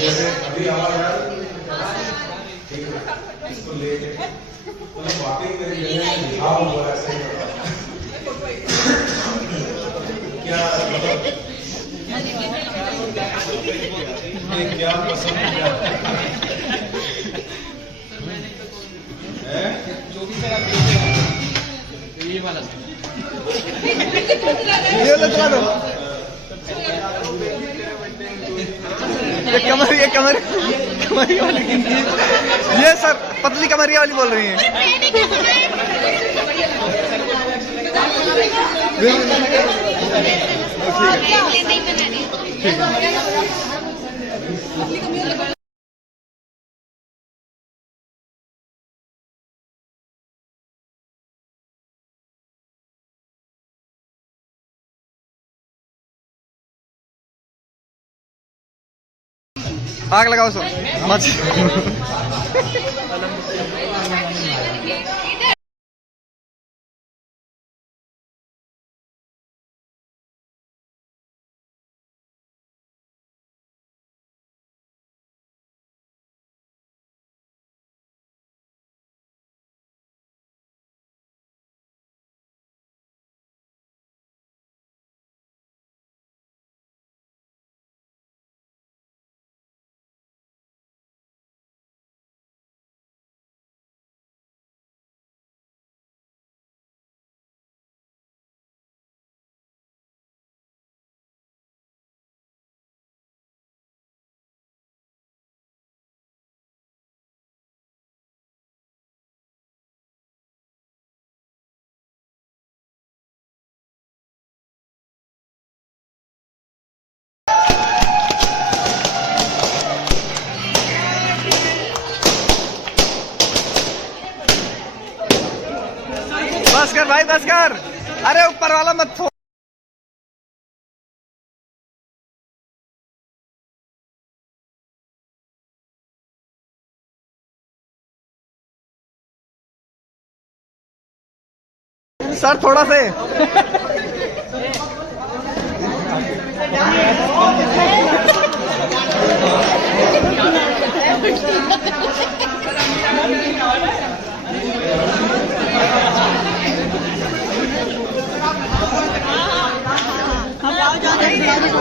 जैसे अभी आवाज आ रही है, ठीक है, इसको लेके मतलब वाकई मेरी जगह हाँ हो रहा है, सही बता क्या मतलब क्या पसंद है जो भी मेरा ये वाला ये चला दो। ये कमरिया वाली ये सर पतली कमरिया वाली बोल रही हैं। आग लगाओ सर मत। बस कर भाई बस कर। अरे ऊपर वाला मत थो। सर थोड़ा से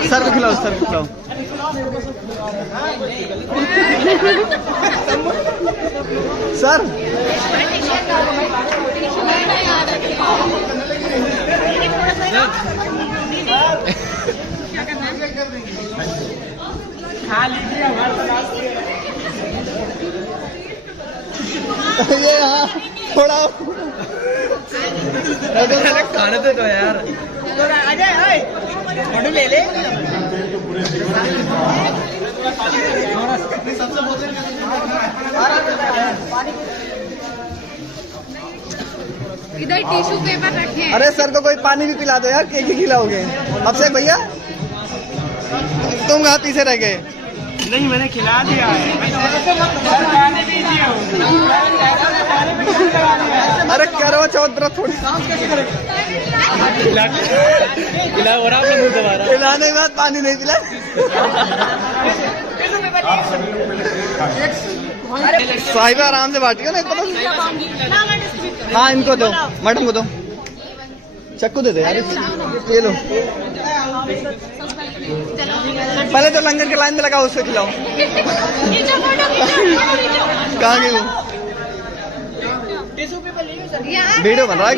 सर को खिलाओ, सर को खिलाओ। सर खा लीजिए ये यहाँ थोड़ा खाने तो दो यार। अजय मडू ले ले। इधर टिश्यू पेपर रखे हैं। अरे सर को कोई पानी भी पिला दो यार, केक ही खिलाओगे। अब से भैया तुम कहाँ पीछे रह गए? नहीं मैंने खिला दिया है। पानी दीजिए। अरे करो चौधरा थोड़ी खिला और आप लोग दोबारा खिलाने के बाद पानी नहीं पिला। साहिबा आराम से बांटियो ना पता। हाँ इनको दो, मैडम को दो। चक्कू दे दो यार, ये लो। पहले तो लंगर के लाइन में लगाओ, उसको खिलाओ। कहाँ गई वो? वीडियो बन रहा है।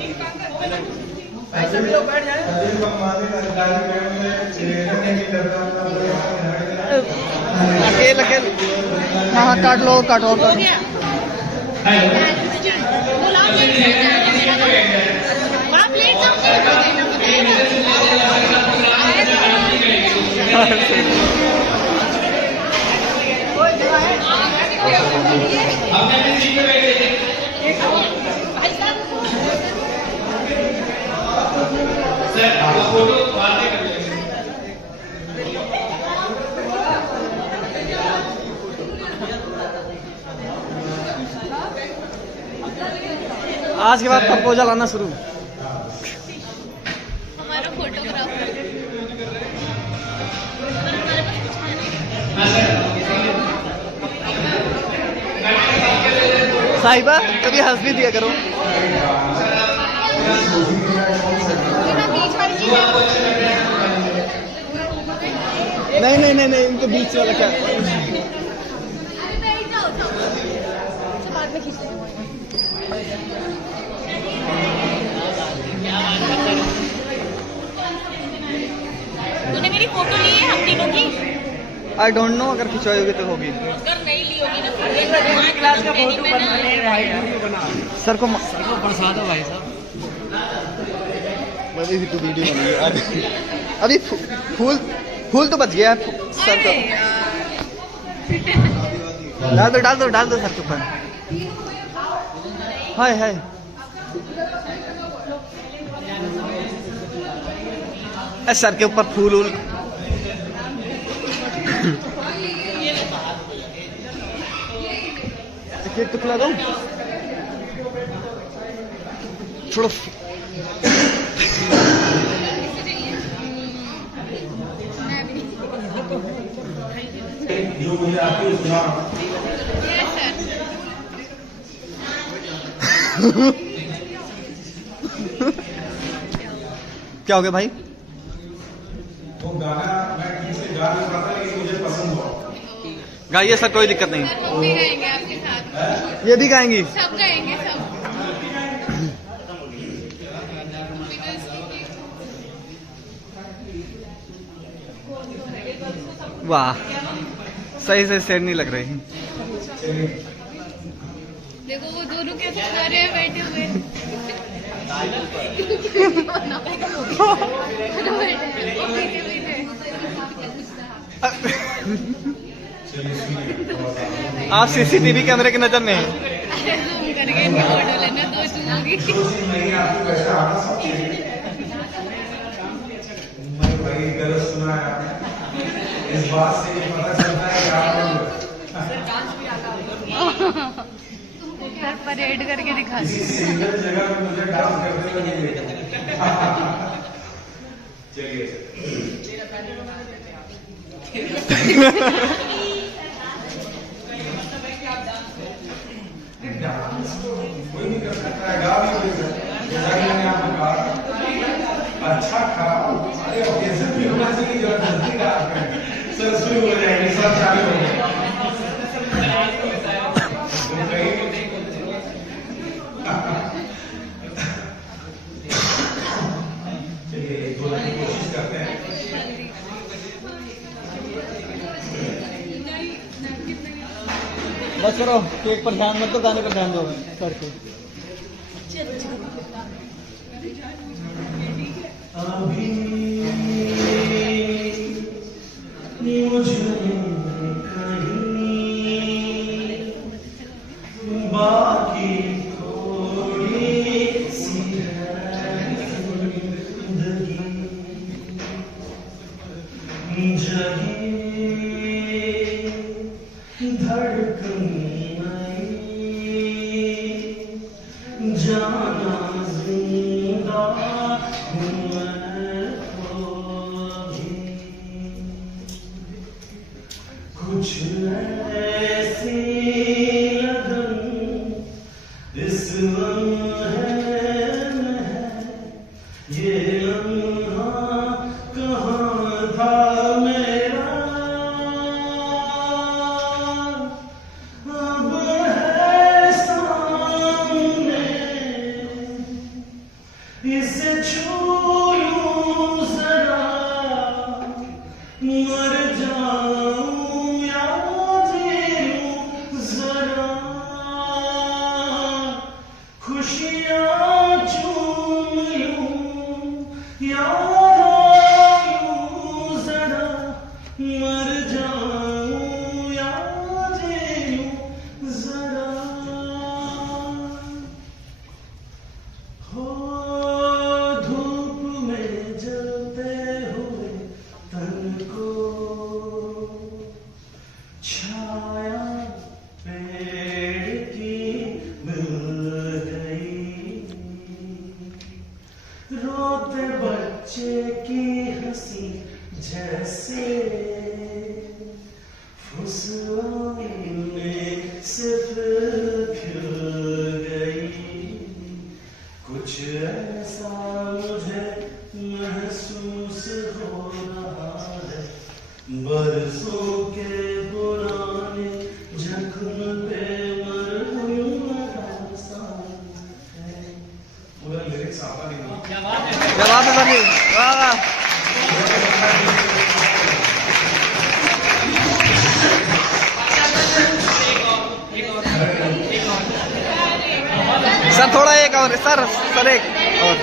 भाई सभी लोग बैठ जाए। अकेले अकेले। हाँ हाँ काट लो, काटो और काटो। आज के बाद प्रपोजल आना शुरू। हमारा फोटोग्राफर साहिबा कभी हंस भी दिया करो। बीच वाली चीज नहीं नहीं नहीं नहीं, इनके बीच वाला क्या। बाद में खींच लेंगे। तूने मेरी फोटो ली है हम तीनों की? आई डोंट नो, अगर खिंचवाई होगी तो होगी। अगर नहीं ली होगी ना क्लास का फोटो बना ले भाई, बना सर को फंसा दो भाई साहब। अभी भी तो वीडियो बन रही है। अभी फूल फूल तो बच गया सर को। डाल दो डाल दो डाल दो सर के ऊपर। हाय हाय। सर के ऊपर फूल वूल। केक तो खिला दो छोड़ो। जो मुझे आपकी सुना क्या हो गया भाई? वो गाना मैं ठीक से गा नहीं पाता, लेकिन मुझे पसंद हुआ। गाइए सर, कोई दिक्कत नहीं। हम भी गाएंगे आपके साथ। ये भी गाएंगी? सब गाएंगे सब। वाह, सही से सेट नहीं लग रही। देखो वो दोनों कैसे गा रहे हैं बैठे हुए। आप सीसीटीवी कैमरे की नजर में हैं। जूम करके इनकी फोटो लेना तो चूमोगी। नहीं आपको वैसे आना सब चाहिए। मैं भाई गलत सुना है आपने। इस बात से ये पता चलता है कि आप परेड करके दिखा किसी सिंगल जगह पे मुझे डांस करते हुए नहीं देखा। चलिए डांस कोई नहीं कर सकता है, गा भी कोई सकता है। जैसा कि मैंने आपको कहा, अच्छा खराब अरे ऑकेजन भी होना चाहिए, जो जल्दी गा सर शुरू हो जाएंगे, सब चालू हो जाएंगे। चलिए एक दो की कोशिश करते हैं। बस करो, केक पर ध्यान मत दो, गाने पर ध्यान दो सर के। अभी मुझे कहीं बाकी थोड़ी सी जिंदगी जगी धड़कन नहीं जाना जिंदा हूँ मैं तो भी। कुछ ऐसी लगन इस लम्हे में है, ये लम्हा कहाँ था मेरा, अब है सामने खुशियाँ चूम लूं या रो जरा, मर जाऊं या जी लूं जरा, हो धूप में जलते हुए तन को छाया पेड़ की मिल गई, रोते बच्चे की हंसी जैसे फुसलाने से फिर खिल गई, कुछ ऐसा मुझे महसूस हो रहा है, बरसों के पुराने जख्म पे मरहूम का साथ है। पूरा लिरिक्स आता नहीं। क्या बात है। क्या बात है सर, वाह वाह। सर थोड़ा एक और सर एक और।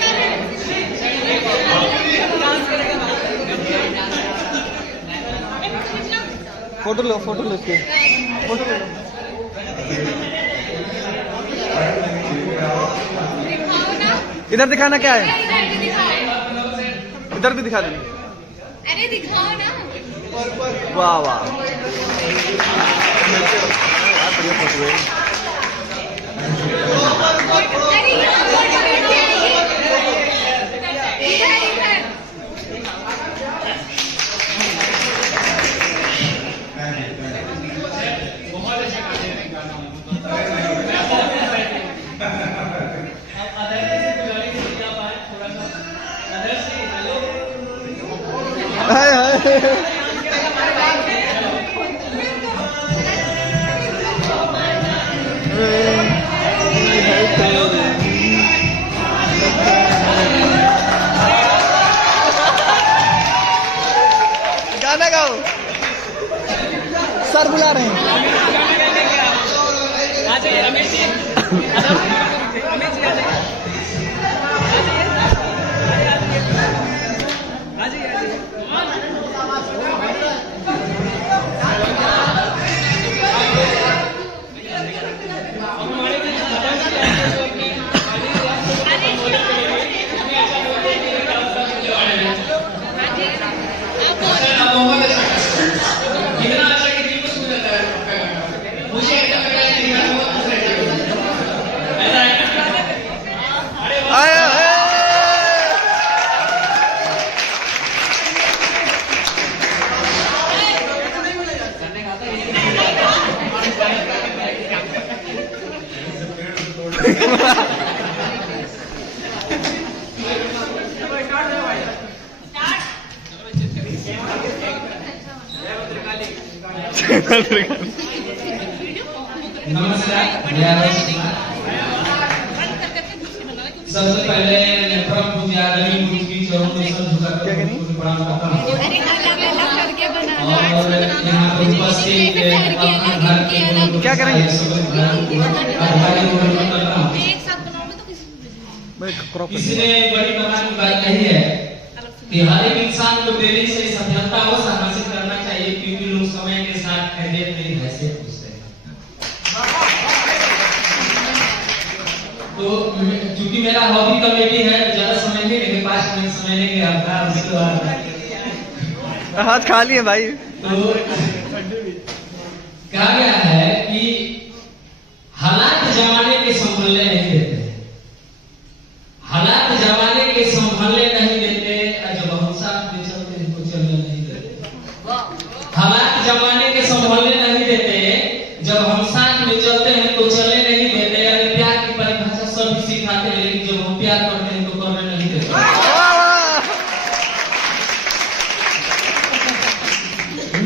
फोटो लो इसके, फोटो लो। इधर दिखाना क्या है, इधर भी दिखा देना। अरे दिखाओ ना। वाह वाह, फोटो है। अरे इधर हाय हाय। गाना गाओ, सर बुला रहे हैं। आ जाइए रमेश जी, रमेश जी आ जाइए, आ जाइए। नमस्कार, सबसे पहले परम पूज्य आदरणीय गुरु की चरणों में सर झुकाकर उनको प्रणाम करता हूँ। और यहाँ पर उपस्थित घर के क्या करेंगे? किसी ने बड़ी कमाल की बात कही है कि हर एक इंसान को देरी से सफलता को हासिल करना चाहिए, क्योंकि लोग समय के साथ खैरियत नहीं हैसियत पूछते हैं। तो क्योंकि मेरा हॉबी कॉमेडी है, ज्यादा समय नहीं लेंगे, 5 मिनट समय लेंगे आपका, उसके बाद हाथ खाली है भाई। तो कहा गया है कि हालात जमाने के संभलने नहीं देते, हालात जमाने के संभलने नहीं देते, जब हम साथ में चलते हैं तो चलने नहीं देते। हालात जमाने के संभलने नहीं देते, जब हम साथ में चलते हैं तो चलने नहीं देते। अरे प्यार की परिभाषा सभी सिखाते हैं, लेकिन जब हम प्यार करते हैं तो करने नहीं देते।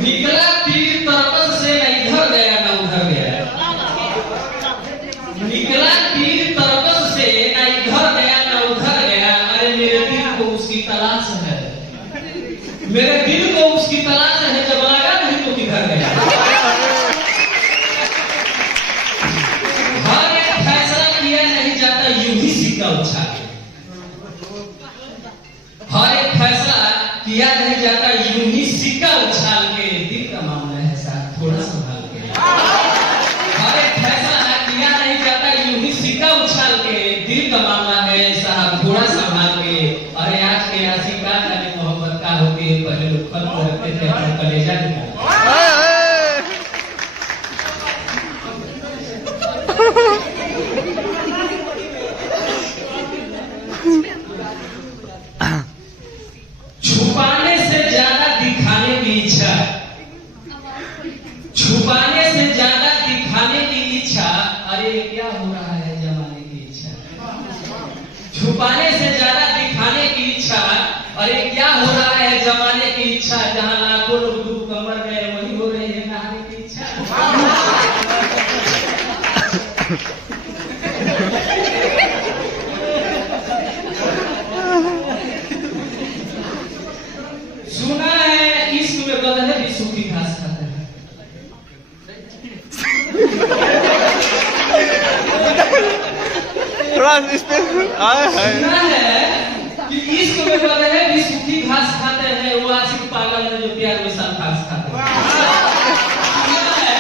निकला तीर तरकस से न इधर गया न उधर गया, निकला तीर तरकस से न इधर गया न उधर गया। अरे मेरे दिल को उसकी तलाश है, मेरे दिल को उसकी तलाश है, जब लगा नहीं तो किधर गया। हर एक फैसला किया नहीं जाता यूं ही सिक्का उछाल, हर एक फैसला किया नहीं जाता यूं ही सिक्का उछाल के। दिल का मामला है साहब थोड़ा संभाल के, हर एक फैसला किया नहीं जाता यूं ही सिक्का उछाल के। दिल का मामला है साहब थोड़ा संभाल के। अरे आज के आशिका जाने मोहब्बत का होके पहले लोग फल रखते थे अपना कलेजा निकाल। छुपाने से ज्यादा दिखाने की इच्छा, छुपाने से ज्यादा दिखाने की इच्छा। अरे क्या हो रहा है जमाने की इच्छा, छुपाने से ज्यादा दिखाने की इच्छा। अरे क्या हो रहा है जमाने की इच्छा, जहां लाखों लोग डूब कमर में वही हो रही है नहाने की इच्छा। सुना है इश्क में गधे भी सूखी घास खाते हैं। थोड़ा इस पे सुना है कि इश्क में गधे भी सूखी घास खाते हैं, वो आशिक पागल है जो प्यार में सल्फास खाते हैं। सुना है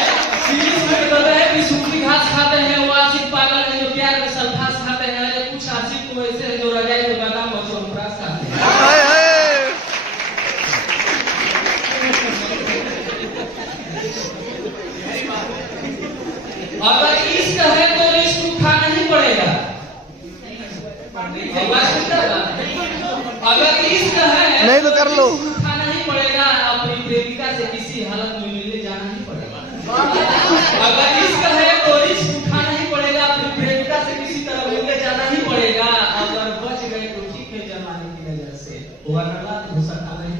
कि इश्क में गधे भी सूखी घास खाते हैं, वो आशिक पागल है जो प्यार में सल्फास खाते हैं। अरे कुछ आशिक तो ऐसे हैं जो रजाई में बादाम और चौंपरास खाते हैं। अगर इश्क है तो रिस्क उठाना ही पड़ेगा। अगर इश्क है नहीं तो कर लो, उठाना ही पड़ेगा। अपनी प्रेमिका से किसी हालत में मिलने जाना ही पड़ेगा। अगर इश्क है तो रिस्क उठाना ही पड़ेगा, अपनी प्रेमिका से किसी तरह मिलने जाना ही पड़ेगा। अगर बच गए तो ठीक है जमाने की नजर से, वरना हो सकता नहीं।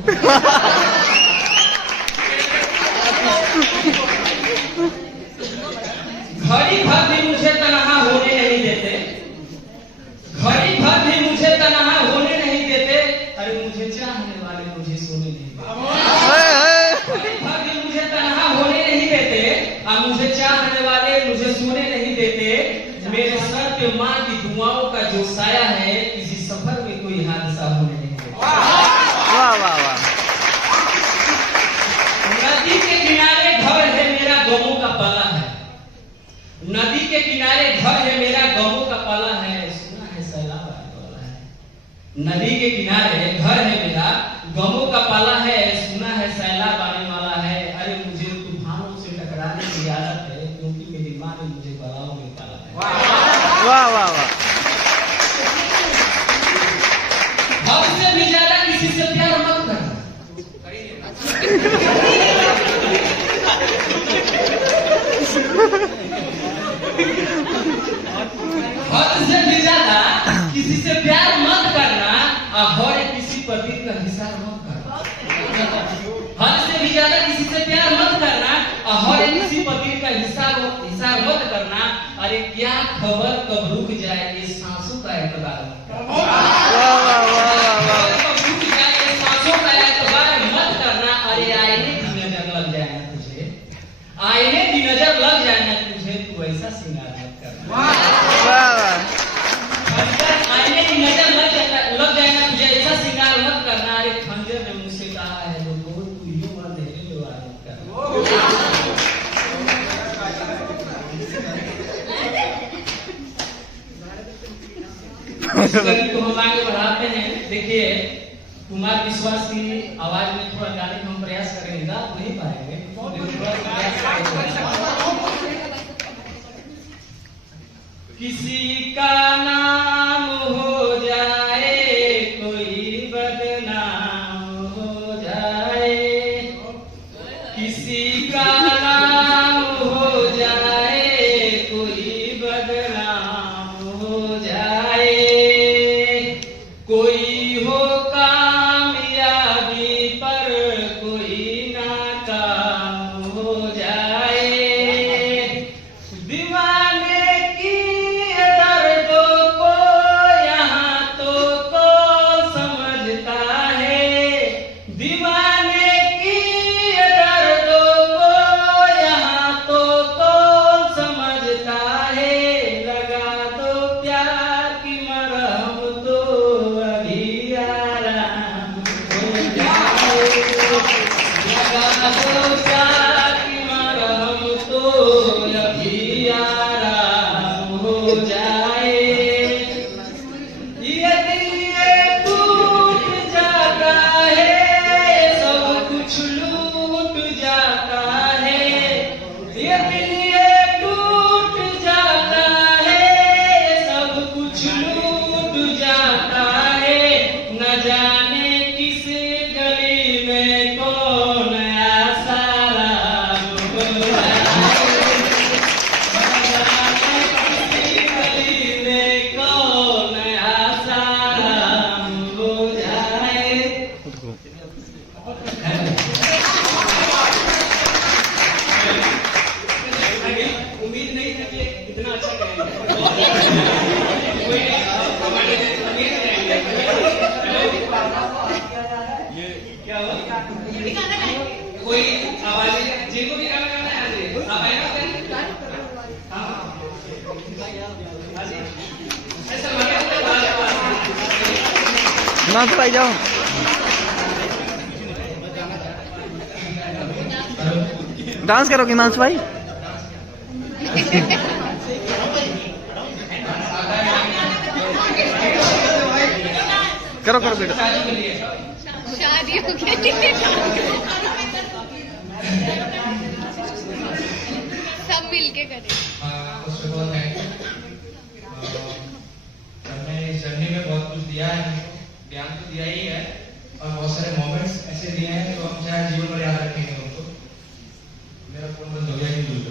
घड़ी भर भी मुझे तन्हा होने नहीं देते, घड़ी भर भी मुझे तन्हा होने नहीं देते। अरे मुझे चाहने वाले मुझे सोने नहीं देते, घड़ी भर भी मुझे तन्हा होने नहीं देते, और मुझे चाहने वाले मुझे सोने नहीं देते। मेरे सर पे माँ की दुआओं का जो साया है, किसी सफर में कोई हादसा होने नहीं देता। वाह वाह वाह। नदी के किनारे घर है मेरा गमों का पाला है, नदी के किनारे घर है मेरा गमों का पाला है। सुना है सैलाब आने वाला है। नदी के किनारे घर है मेरा गमों का पाला है, सुना है सैलाब आने वाला है। अरे मुझे तूफानों से टकराने की आदत है, क्योंकि मेरी माँ ने मुझे बलाओं में पाला है। वाह वाह वाह। हद से भी ज्यादा किसी से प्यार मत करना। हद से भी ज्यादा किसी से प्यार मत करना, और हर किसी पर दिल का हिसाब मत करना। हद से भी ज्यादा किसी से प्यार मत करना, और हर किसी पर दिल का हिसाब मत करना। अरे क्या खबर कब रुक जाए ये सांसों का एतबार मत करना। कब रुक जाए ये सांसों का एतबार मत करना। अरे आईने की नजर लग जाए ना तुझे, आईने की नजर लग जाए ना तुझे, तू ऐसा श्रृंगार मत करना। आईने की नजर लग जाए ना तुझे, ऐसा श्रृंगार मत करना। अरे खंजर ने मुझसे कहा है जो बोल तू यूं अंधेरे में वार मत करना। इस गरीब को हम आगे बढ़ाते हैं। देखिए कुमार विश्वास की आवाज में थोड़ा गाने का हम प्रयास करेंगे, गा नहीं पाएंगे, किसी का नाम हो जाए कोई बदनाम हो जाए, किसी का नाम हो जाए कोई बदनाम हो जाए, कोई हो कामयाबी पर कोई नाकाम हो जाए, दीवाने की दर्दों कोई आवाज जिनको भी गाना गाना है आप आएगा हाँ हिमांशु भाई जाओ। डांस करो हिमांशु भाई। करो करो बेटा। शादी हो गई सब मिलके करें। हमने इस जर्नी में बहुत कुछ दिया है, ज्ञान तो दिया ही है और बहुत सारे मोमेंट्स ऐसे दिए हैं जो हम चाहे जीवन भर याद रखेंगे उनको। मेरा फोन बंद हो गया नहीं दूर।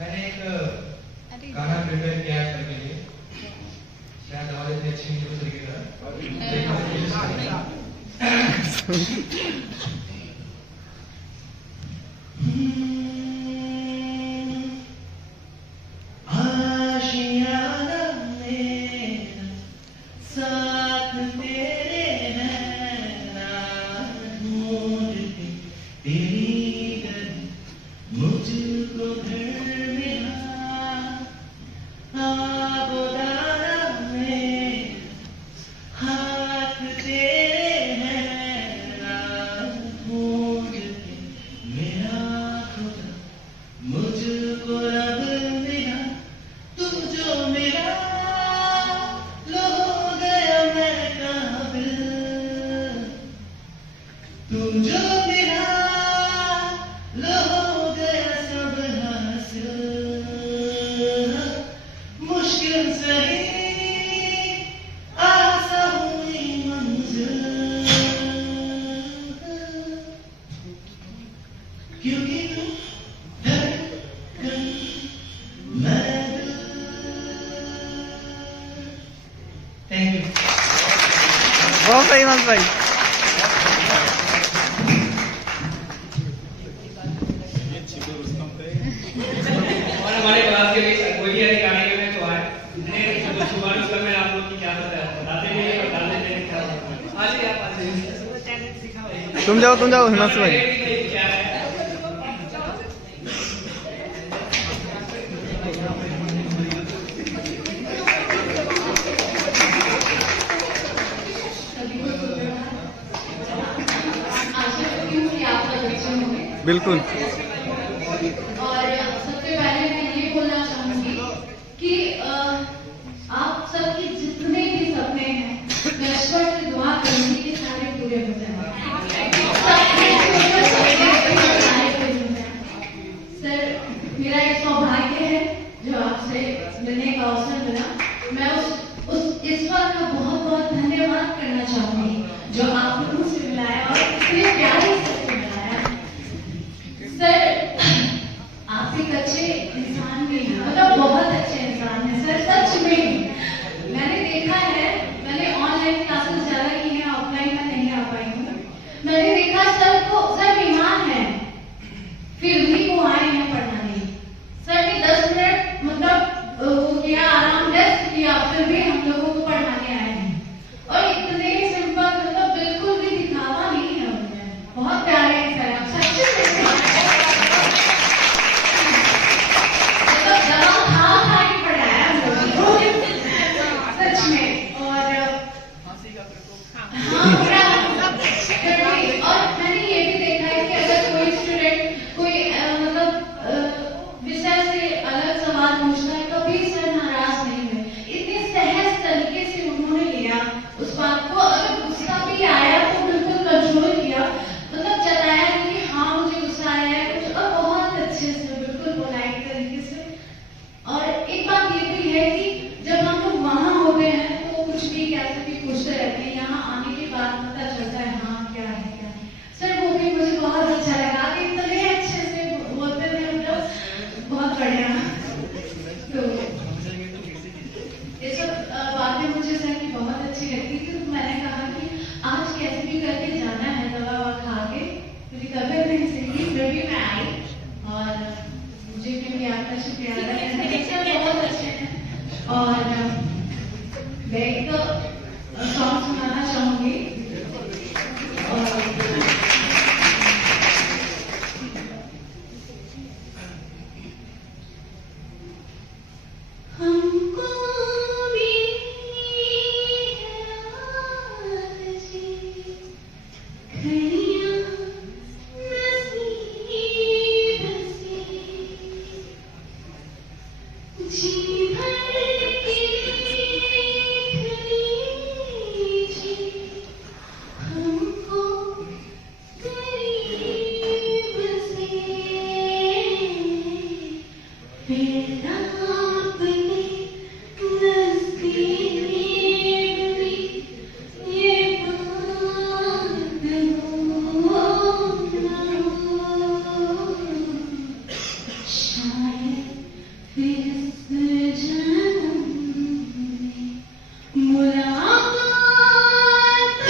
मैंने एक गाना प्रिपेयर किया है करके लिए, शायद आवाज इतनी अच्छी नहीं हो सकेगी बहुत सही हिमांशु भाई। और हमारे क्लास के भी कोई भी गाने के में तो आए इतने शुरुआत में आप लोग की क्या पता है बताते नहीं क्या आज ही आप तुम जाओ हिमांशु भाई। क्या है बिल्कुल। और सबसे पहले मैं ये बोलना चाहूंगी कि आप सबके जितने भी सपने हैं मैं ईश्वर से दुआ करूंगी कि सारे पूरे हो जाएं। सर मेरा एक सौभाग्य है जो आपसे मिलने का अवसर मिला। मैं उस ईश्वर का बहुत बहुत धन्यवाद करना चाहूंगी जो आप लोगों से मिलाया और इतने प्यारे से मिलाया। सर आप एक अच्छे इंसान भी हैं, मतलब बहुत अच्छे इंसान हैं सर, सच में। मैंने देखा है, मैंने ऑनलाइन क्लासेस ज्यादा की हैं, ऑफलाइन में नहीं आ पाई हूँ। मैंने देखा सर बीमार हैं, फिर भी वो आए हैं पढ़ाने। सर ने 10 मिनट मतलब वो किया, आराम रेस्ट किया, फिर भी हम लोगों को पढ़ाने आए हैं। और इतने सिंपल, मतलब बिल्कुल भी दिखावा नहीं है उनमें। बहुत प्यारे हैं सर, आप सच्चे में सच में। और मैंने ये भी देखा है कि अगर कोई स्टूडेंट कोई मतलब विषय से अलग सवाल पूछता है कभी सर नाराज नहीं हुए। इतने सहज तरीके से उन्होंने लिया उस बात को। अगर गुस्सा भी आया तो बिल्कुल कंट्रोल किया, मतलब जताया कि हाँ मुझे गुस्सा आया है कुछ, और बहुत अच्छे से बिल्कुल पोलाइट तरीके से। और एक बात ये भी है कि जब हम लोग वहां होते हैं तो कुछ भी कैसे भी पूछते रहते हैं, यहाँ आने के बाद पता चलता है हाँ क्या है क्या है। सर वो भी मुझे बहुत अच्छा लगा कि इतने अच्छे से बोलते थे, मतलब बहुत बढ़िया। तो ये सब बातें मुझे सर की बहुत अच्छी लगती थी। तो मैंने कहा कि आज कैसे भी करके जाना है, दवा खा के, मेरी तबीयत नहीं सही, फिर भी मैं आई। और मुझे भी आपका शुक्रिया अदा करना है, सर बहुत अच्छे हैं। और मैं एक सॉन्ग सुनाना चाहूँगी। जी भर के देख लीजिए हमको करीब से, फिर आपने नज़दीक भी ये बात हो ना हो। शायद फिर इस जन्म में मुलाकात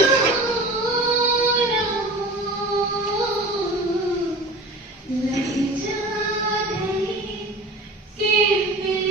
हो ना हो। लग जा रही कि फिर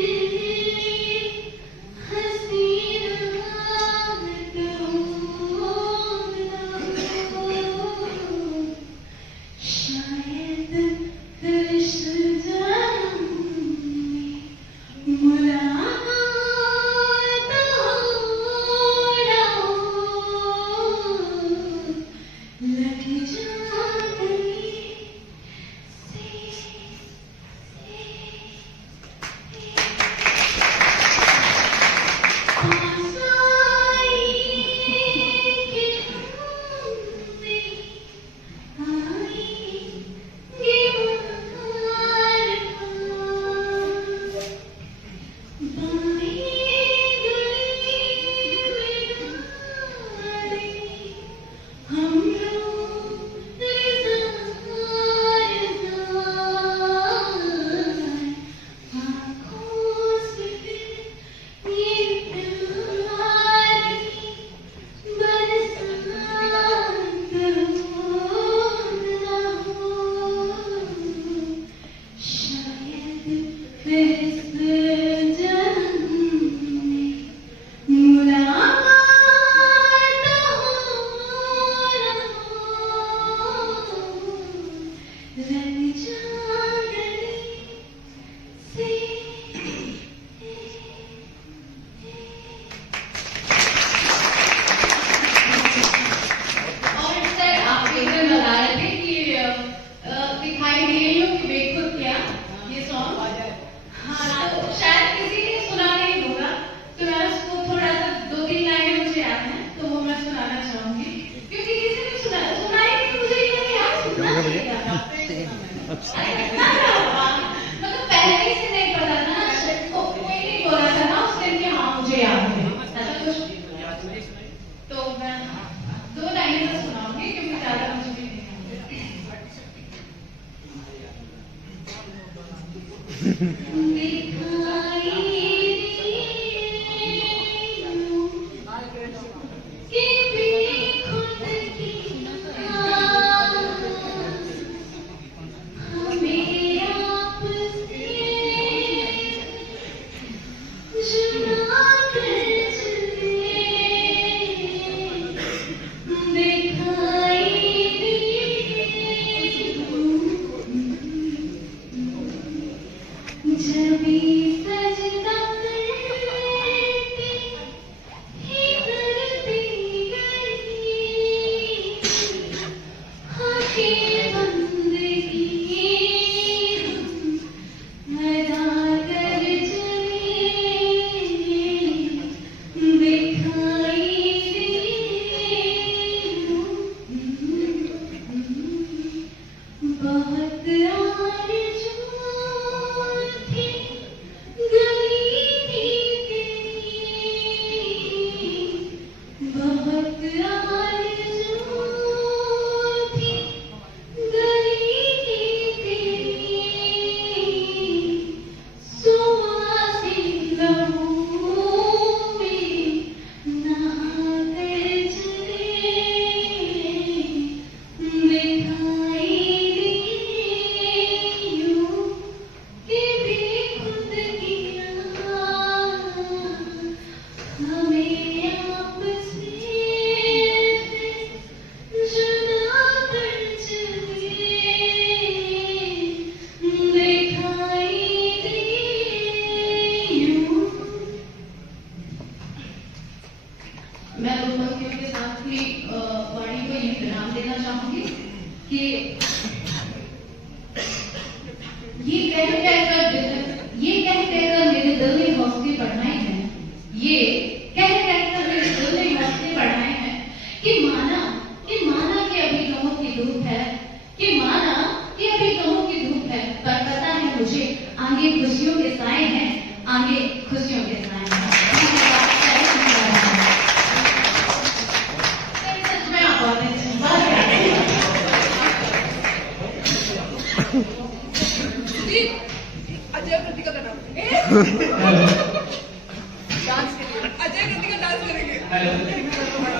हेलो,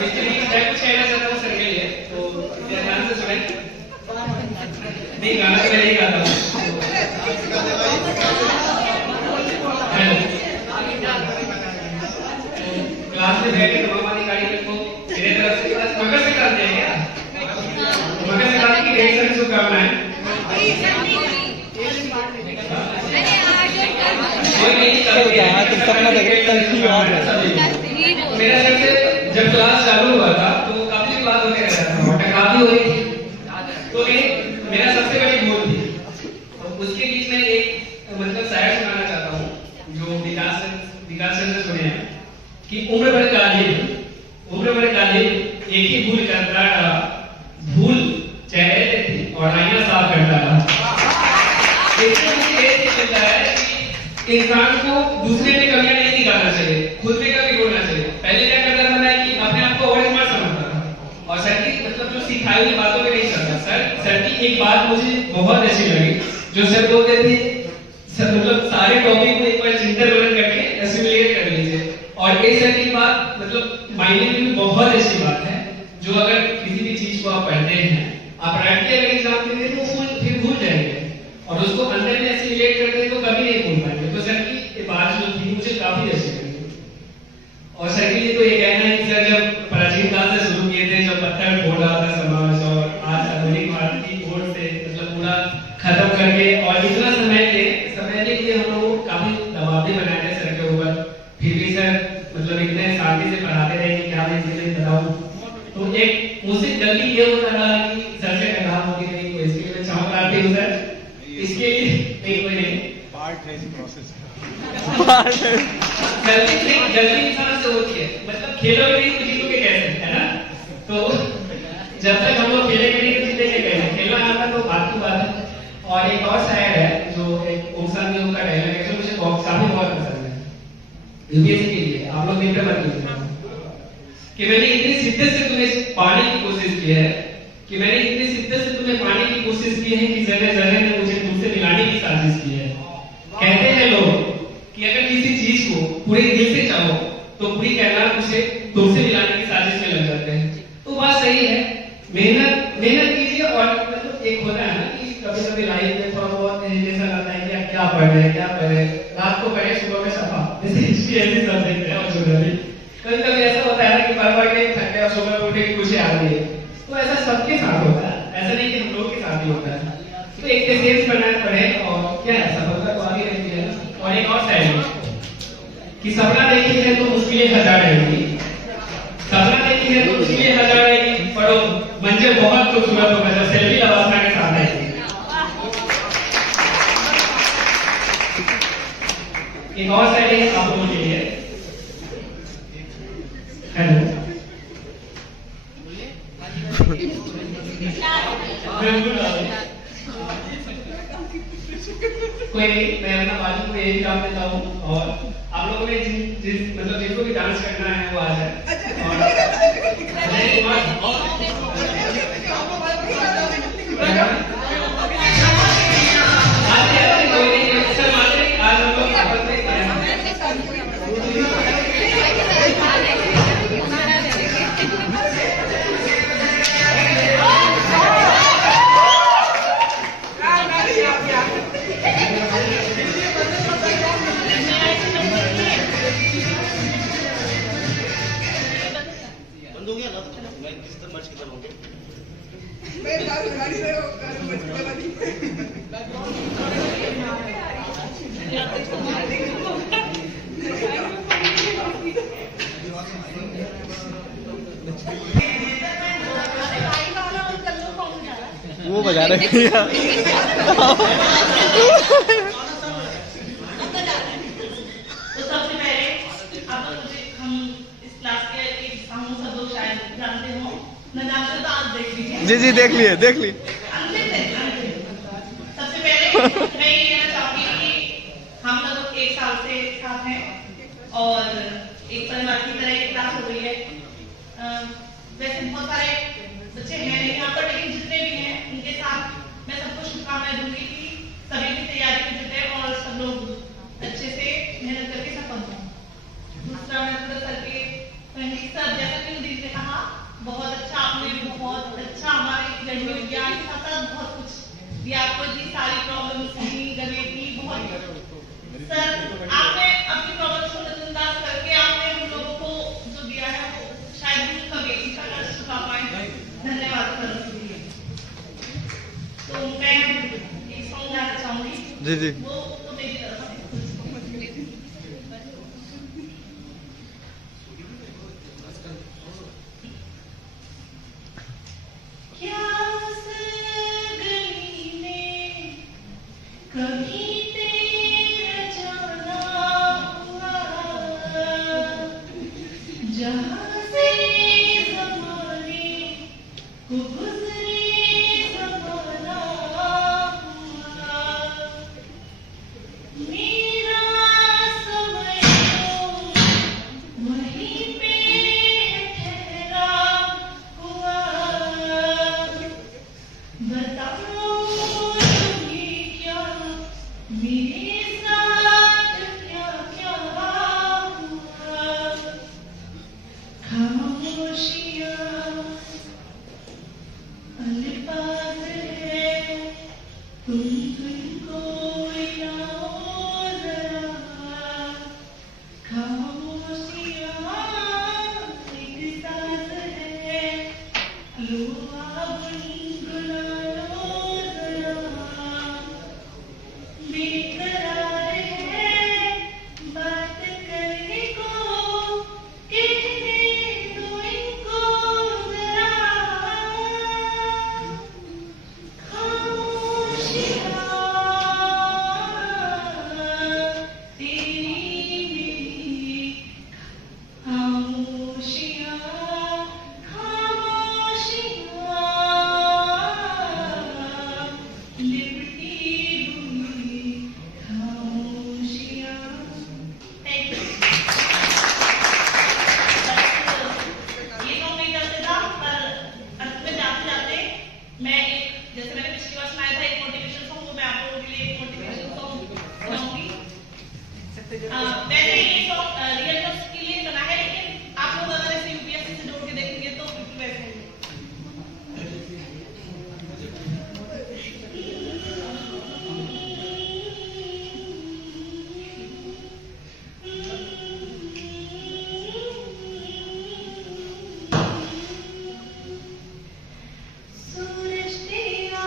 एक्चुअली मैं कुछ कहना चाहता हूँ सर के लिए, तो ध्यान से सुने। नहीं, गाना तो मैं नहीं गाता हूँ। हेलो, क्लास में बैठे तो हमारी गाड़ी में को मेरे तरफ से मगर से करते हैं क्या? मगर से करने की ढेर सारी शुभकामनाएं। कोई नहीं, मेरा सर से जब क्लास चालू हुआ था तो काफी बात होते रहता था, टकराव भी हो रही थी। तो मेरा सबसे बड़ी भूल थी। उसके बीच में एक मतलब शायर सुनाना चाहता हूँ जो विकास चंद्र सुने हैं कि उम्र भर काली एक ही भूल करता रहा, भूल चेहरे पे थी और आईना साफ करता रहा। इससे मुझे ये चलता है कि इंसान को दूसरे में कमियां नहीं निकालना चाहिए, खुद में कमी ढूंढना चाहिए। पहले क्या करता था मैं कि अपने आप को और स्मार्ट समझता था और सर की मतलब जो सिखाई हुई बातों में नहीं चलता। सर की एक बात मुझे बहुत अच्छी लगी जो सर बोलते थे, सर मतलब सारे टॉपिक को एक बार चिंतन मनन करके एसिमुलेट कर लीजिए। और ये सर की बात मतलब मायने में भी बहुत अच्छी बात है, जो अगर किसी भी चीज को आप पढ़ते हैं, आप रट के अगर एग्जाम देंगे तो फिर भूल जाएंगे और उसको अंदर में एसिमुलेट करते हैं तो कभी नहीं भूल पाएंगे। तो सर की ये बात जो थी मुझे काफी अच्छी लगी। और सर के लिए तो ये कहना है कि सर जब प्राचीन काल से शुरू किए थे, जब पत्थर फोड़ रहा था समाज और आज आधुनिक भारत की ओर से मतलब पूरा खत्म करके और इतना समय के लिए हम लोग काफी दबाव भी बनाए थे सर के ऊपर, फिर भी सर मतलब इतने शांति से पढ़ाते रहे कि क्या मैं इसलिए बताऊं। तो एक मुझसे गलती ये होता रहा कि सर से टकराव होती रही, तो इसके लिए क्षमा प्रार्थी हूं सर। इसके लिए कोई नहीं जल्दी इंसान से होती है, मतलब खेलोगे नहीं तो जीतोगे कैसे, है ना? तो जब तक हम लोग खेलेंगे नहीं तो जीतेंगे कैसे? खेलना आता तो बात की बात है। और एक और शायर है जो एक ओमसान देव का डायलॉग है जो मुझे काफी बहुत पसंद है, यूपीएससी के लिए आप लोग मिलकर मत लीजिए कि मैंने इतनी शिद्दत से तुम्हें पाने की कोशिश की है कि जर्रे जर्रे ने मुझे तुमसे मिलाने की साजिश की है। कहते हैं लोग कि अगर किसी चीज को पूरे दिल से चाहो तो पूरी कायनात उसे तुमसे मिलाने की साजिश में लग जाते हैं। तो बात सही है, मेहनत कीजिए। और मतलब एक होता है ना कि कभी लाइफ में थोड़ा बहुत जैसा लगता है कि क्या पढ़ रहे रात को पढ़े सुबह में सफा, जैसे हिस्ट्री ऐसी सब्जेक्ट है और जनरली कभी ऐसा होता है कि पढ़ के थक गए और सुबह उठे की कुछ याद नहीं है। तो ऐसा सबके साथ होता है, ऐसा नहीं कि हम लोग के साथ ही होता है। तो एक पेशेंस बनाना पड़े और क्या है, सफलता तो आगे रहती है। और एक और साइड कि सपना देखी है तो मुश्किलें हजार रहेगी, पढ़ो मंजिल बहुत खूबसूरत होगा जब सेल्फी लवासना के साथ आएगी। एक और साइड है आप लोगों के लिए। हेलो, कोई नहीं, मैं अपना बाजू को यही काम देता हूँ और आप लोगों ने मतलब जिनको भी डांस करना है वो आ जाए। वो बजा रहे हैं यार। तो सबसे पहले हम इस क्लास के हम सब लोग शायद जानते हो, न जानते तो आज देख लीजिए। जी देख लिए। सबसे पहले मैं ये कहना चाहूंगी कि हम लोग एक साल से साथ हैं और एक परिवार की तरह एक क्लास हो रही है। वैसे बहुत सारे बच्चे हैं यहाँ पर, लेकिन जितने भी हैं उनके साथ मैं सबको शुभकामनाएं दूंगी कि सभी की तैयारी में जुटे और सब लोग अच्छे से सर जैसा कि दीदी ने कहा बहुत अच्छा, आपने बहुत अच्छा हमारे गणित विज्ञान के साथ साथ बहुत कुछ दिया, आपको इतनी सारी प्रॉब्लम्स थी गणित की बहुत। सर आपने अपनी प्रॉब्लम्स को नजरअंदाज करके आपने हम लोगों को जो दिया है वो शायद हम कभी इसका कष्ट चुका पाए। धन्यवाद सर उसके लिए। तो मैं एक सॉन्ग गाना चाहूंगी जी जी। वो तो मेरी तरफ से क्या उस गली में कभी तेरा जाना हुआ, जहाँ से ज़माने को गुज़रे ज़माना हुआ, मेरा समय तो वहीं पे ठहरा हुआ। बताओ तुम्हें क्या मेरे साथ क्या क्या हुआ, खामोशियाँ अल्फाज है, तुमको मिलाओ जरा, खामोशियाँ एक साज है, लो आप गुनगुना लो जरा, बेकरार है बात करने को, कहने दो इनको जरा, खामोशियाँ तेरी मेरी, खामोशियाँ खामोशियाँ लिपटी हुई खामोशियाँ। Thank you. ये सॉन्ग नहीं करते था, पर अंत में जाते जाते मैं एक, जैसे मैंने पिछली बार सुनाया था एक मोटिवेशन सॉन्ग, वो मैं आप लोगों के लिए एक मोटिवेशन सॉन्ग सुनाऊंगी। वैसे ये सॉन्ग रियल टॉक्स के लिए बना है, लेकिन आप लोग अगर इसे यूपीएससी से जोड़ के देखेंगे तो बिल्कुल वैसे ही सूरज तेरा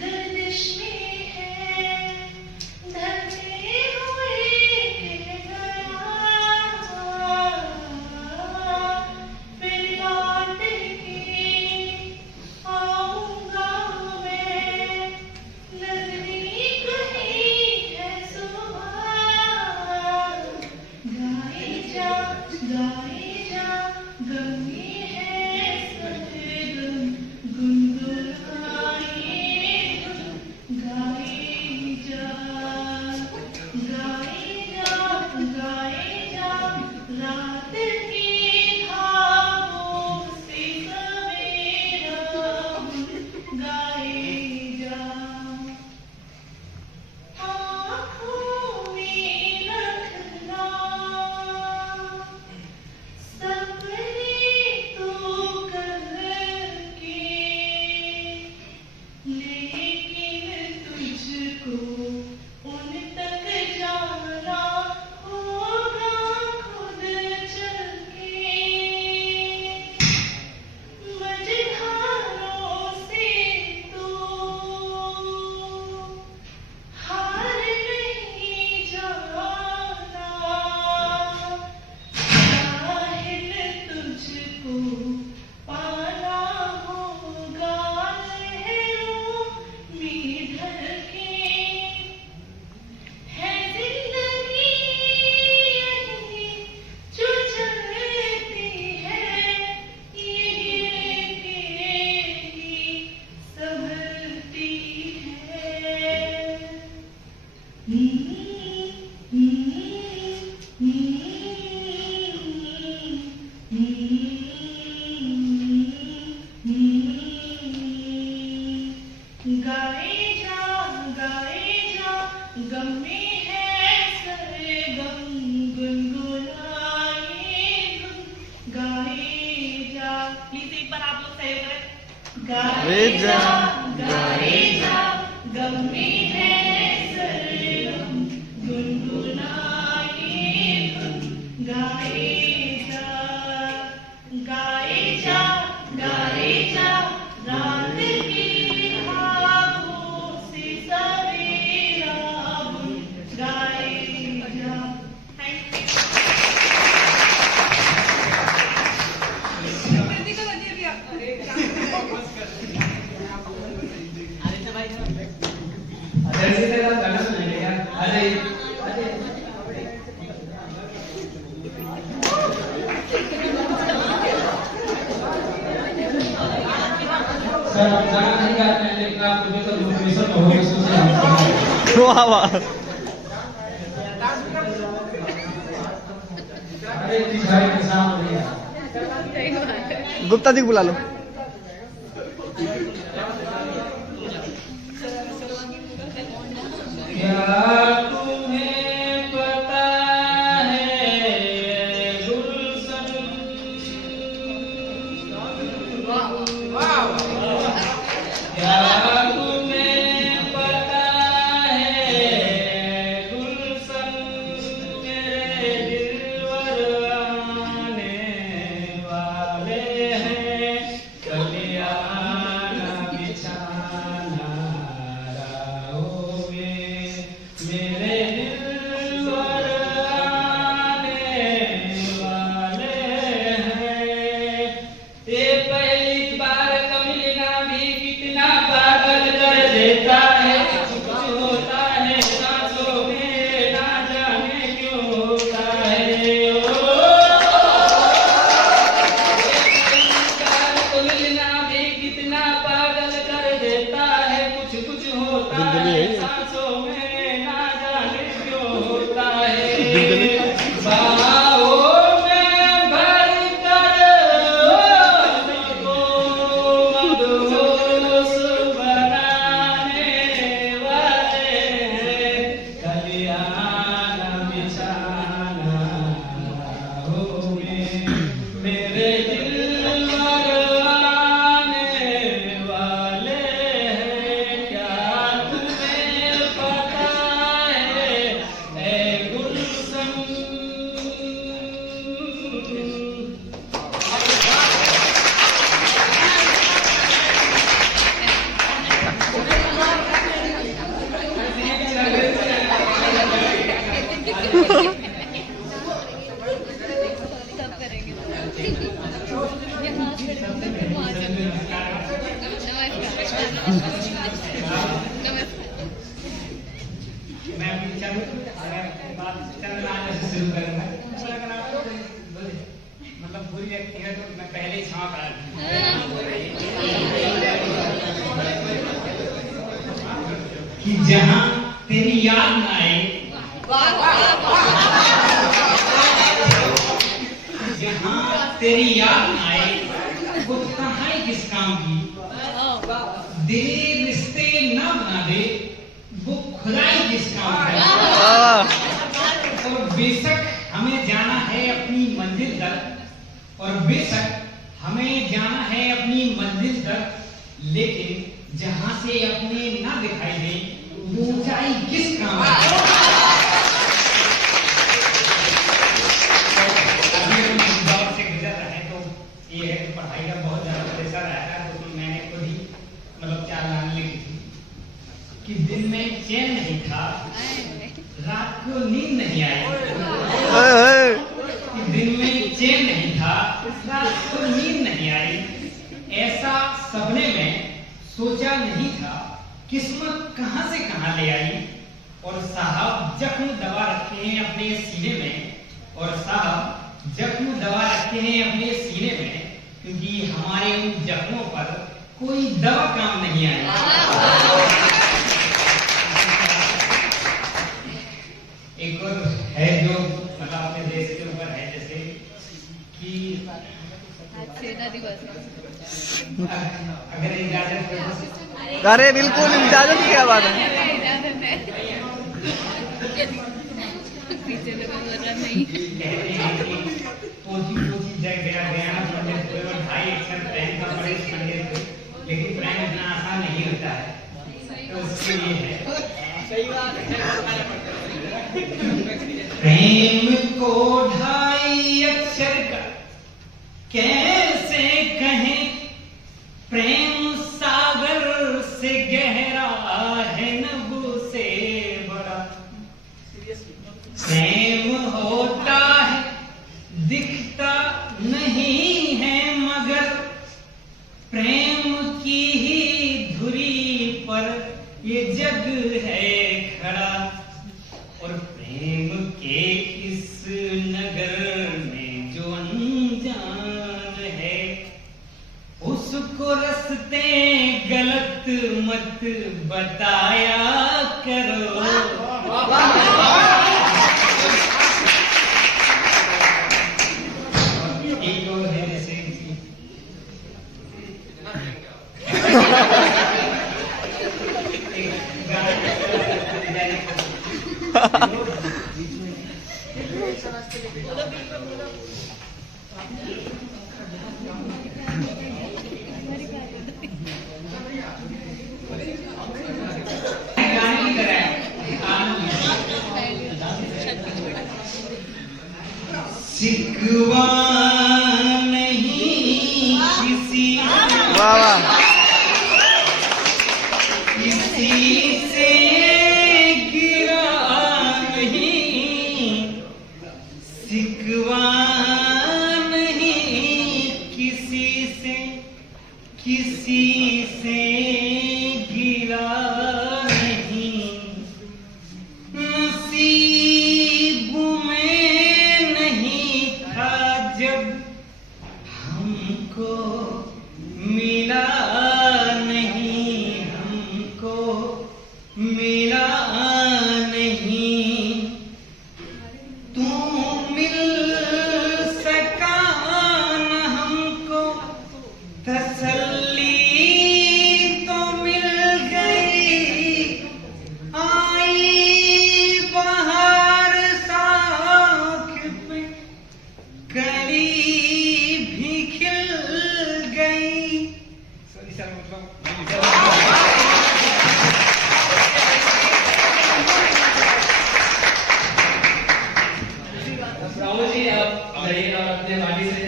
गर्दिश में है, ढलते हुए गाए जा गाए जा गम्मी है सरगम गुनगुनाए गाए जा गाए जा रात की ख्वाबों से सवेरा बुन गाए जा। थैंक सर आप गाना नहीं गाते हैं लेकिन आप मुझे तो मोटिवेशन हो गई सोचे वाह वाह। अरे तिहाई के सामने गुप्ता जी को बुला लो। क्या तुम्हें पता है गुलशन क्या तुम्हें पता है गुलशन मेरे दिलवर आने वाले हैं कल्याण बिछाना रहोगे मेरे दिलवर आने वाले हैं। ये पहली बार कमिलना भी कितना पागल कर देता है कुछ होता है सांसों में ना जाने क्यों होता है को मिलना भी कितना पागल कर देता है कुछ होता है सांसों में ना जाने क्यों होता है। बाहों में भर कर सबको मदहोश बनाने वाले हैं कल्याण बिछाना रहोगे मेरे दिलवर आने वाले हैं। क्या तुम्हें पता है ऐ गुलशन मैं अभी चल बात चंद्रनारायण से शुरू करूंगा। मतलब पूरी व्यक्ति है तो मैं पहले ही छाप रहा कि जहां तेरी याद न आए जहां तेरी याद न आए वो कहाँ किस काम की दिल रिश्ते ना बना दे वो खुदाई किस काम की। और बेशक हमें जाना है अपनी मंजिल तक और बेशक हमें जाना है अपनी मंजिल तक लेकिन जहां से अपने ना दिखाई दे वो ऊंचाई किस काम की। अभी हम इस दौर से गुजर रहे हैं तो ये है कि पढ़ाई का बहुत ज्यादा प्रेशर आया है तो मैंने खुद ही मतलब 4 लाइन लिखी थी कि दिन में चैन नहीं था रात को नींद नहीं आई कि दिन में चैन नहीं था रात को नींद नहीं आई ऐसा सपने में सोचा नहीं था किस्मत कहां से कहां ले आई। और साहब जख्म दबा रखे हैं अपने सीने में और साहब जख्म दबा रखे हैं अपने सीने में क्योंकि हमारे उन जख्मों पर कोई दवा काम नहीं आई। एक और है जो मतलब अपने देश के ऊपर है जैसे कि सेना दिवस अगर इजाजत हो अरे बिल्कुल इजाजत की क्या बात है। पोची जग गया गया पंडित हुए और भाई अक्सर बहन का परेश पंडित लेकिन प्रेम इतना आसान नहीं होता है, तो उसके लिए है। प्रेम को 2.5 अक्षर का कैसे कहें, प्रेम सागर से गहरा है नभ से बड़ा। प्रेम होता है दिखता नहीं है मगर, प्रेम की ही धुरी पर ये जग है खड़ा। और प्रेम के इस नगर में जो अनजान है, उसको रास्ते गलत मत बताया करो। एक और है जैसे सिकवा नहीं किसी किसी से गिरा नहीं, सिकवा नहीं किसी से गिरा नहीं। नसीब में नहीं था जब हमको मिला नहीं, हमको मिला नहीं। तू मिल सका न हमको, तसल्ली तो मिल गई। आई बहार साख पे कली भी खिल गई। राहुल जी आप लड़िए और अपने वाणी से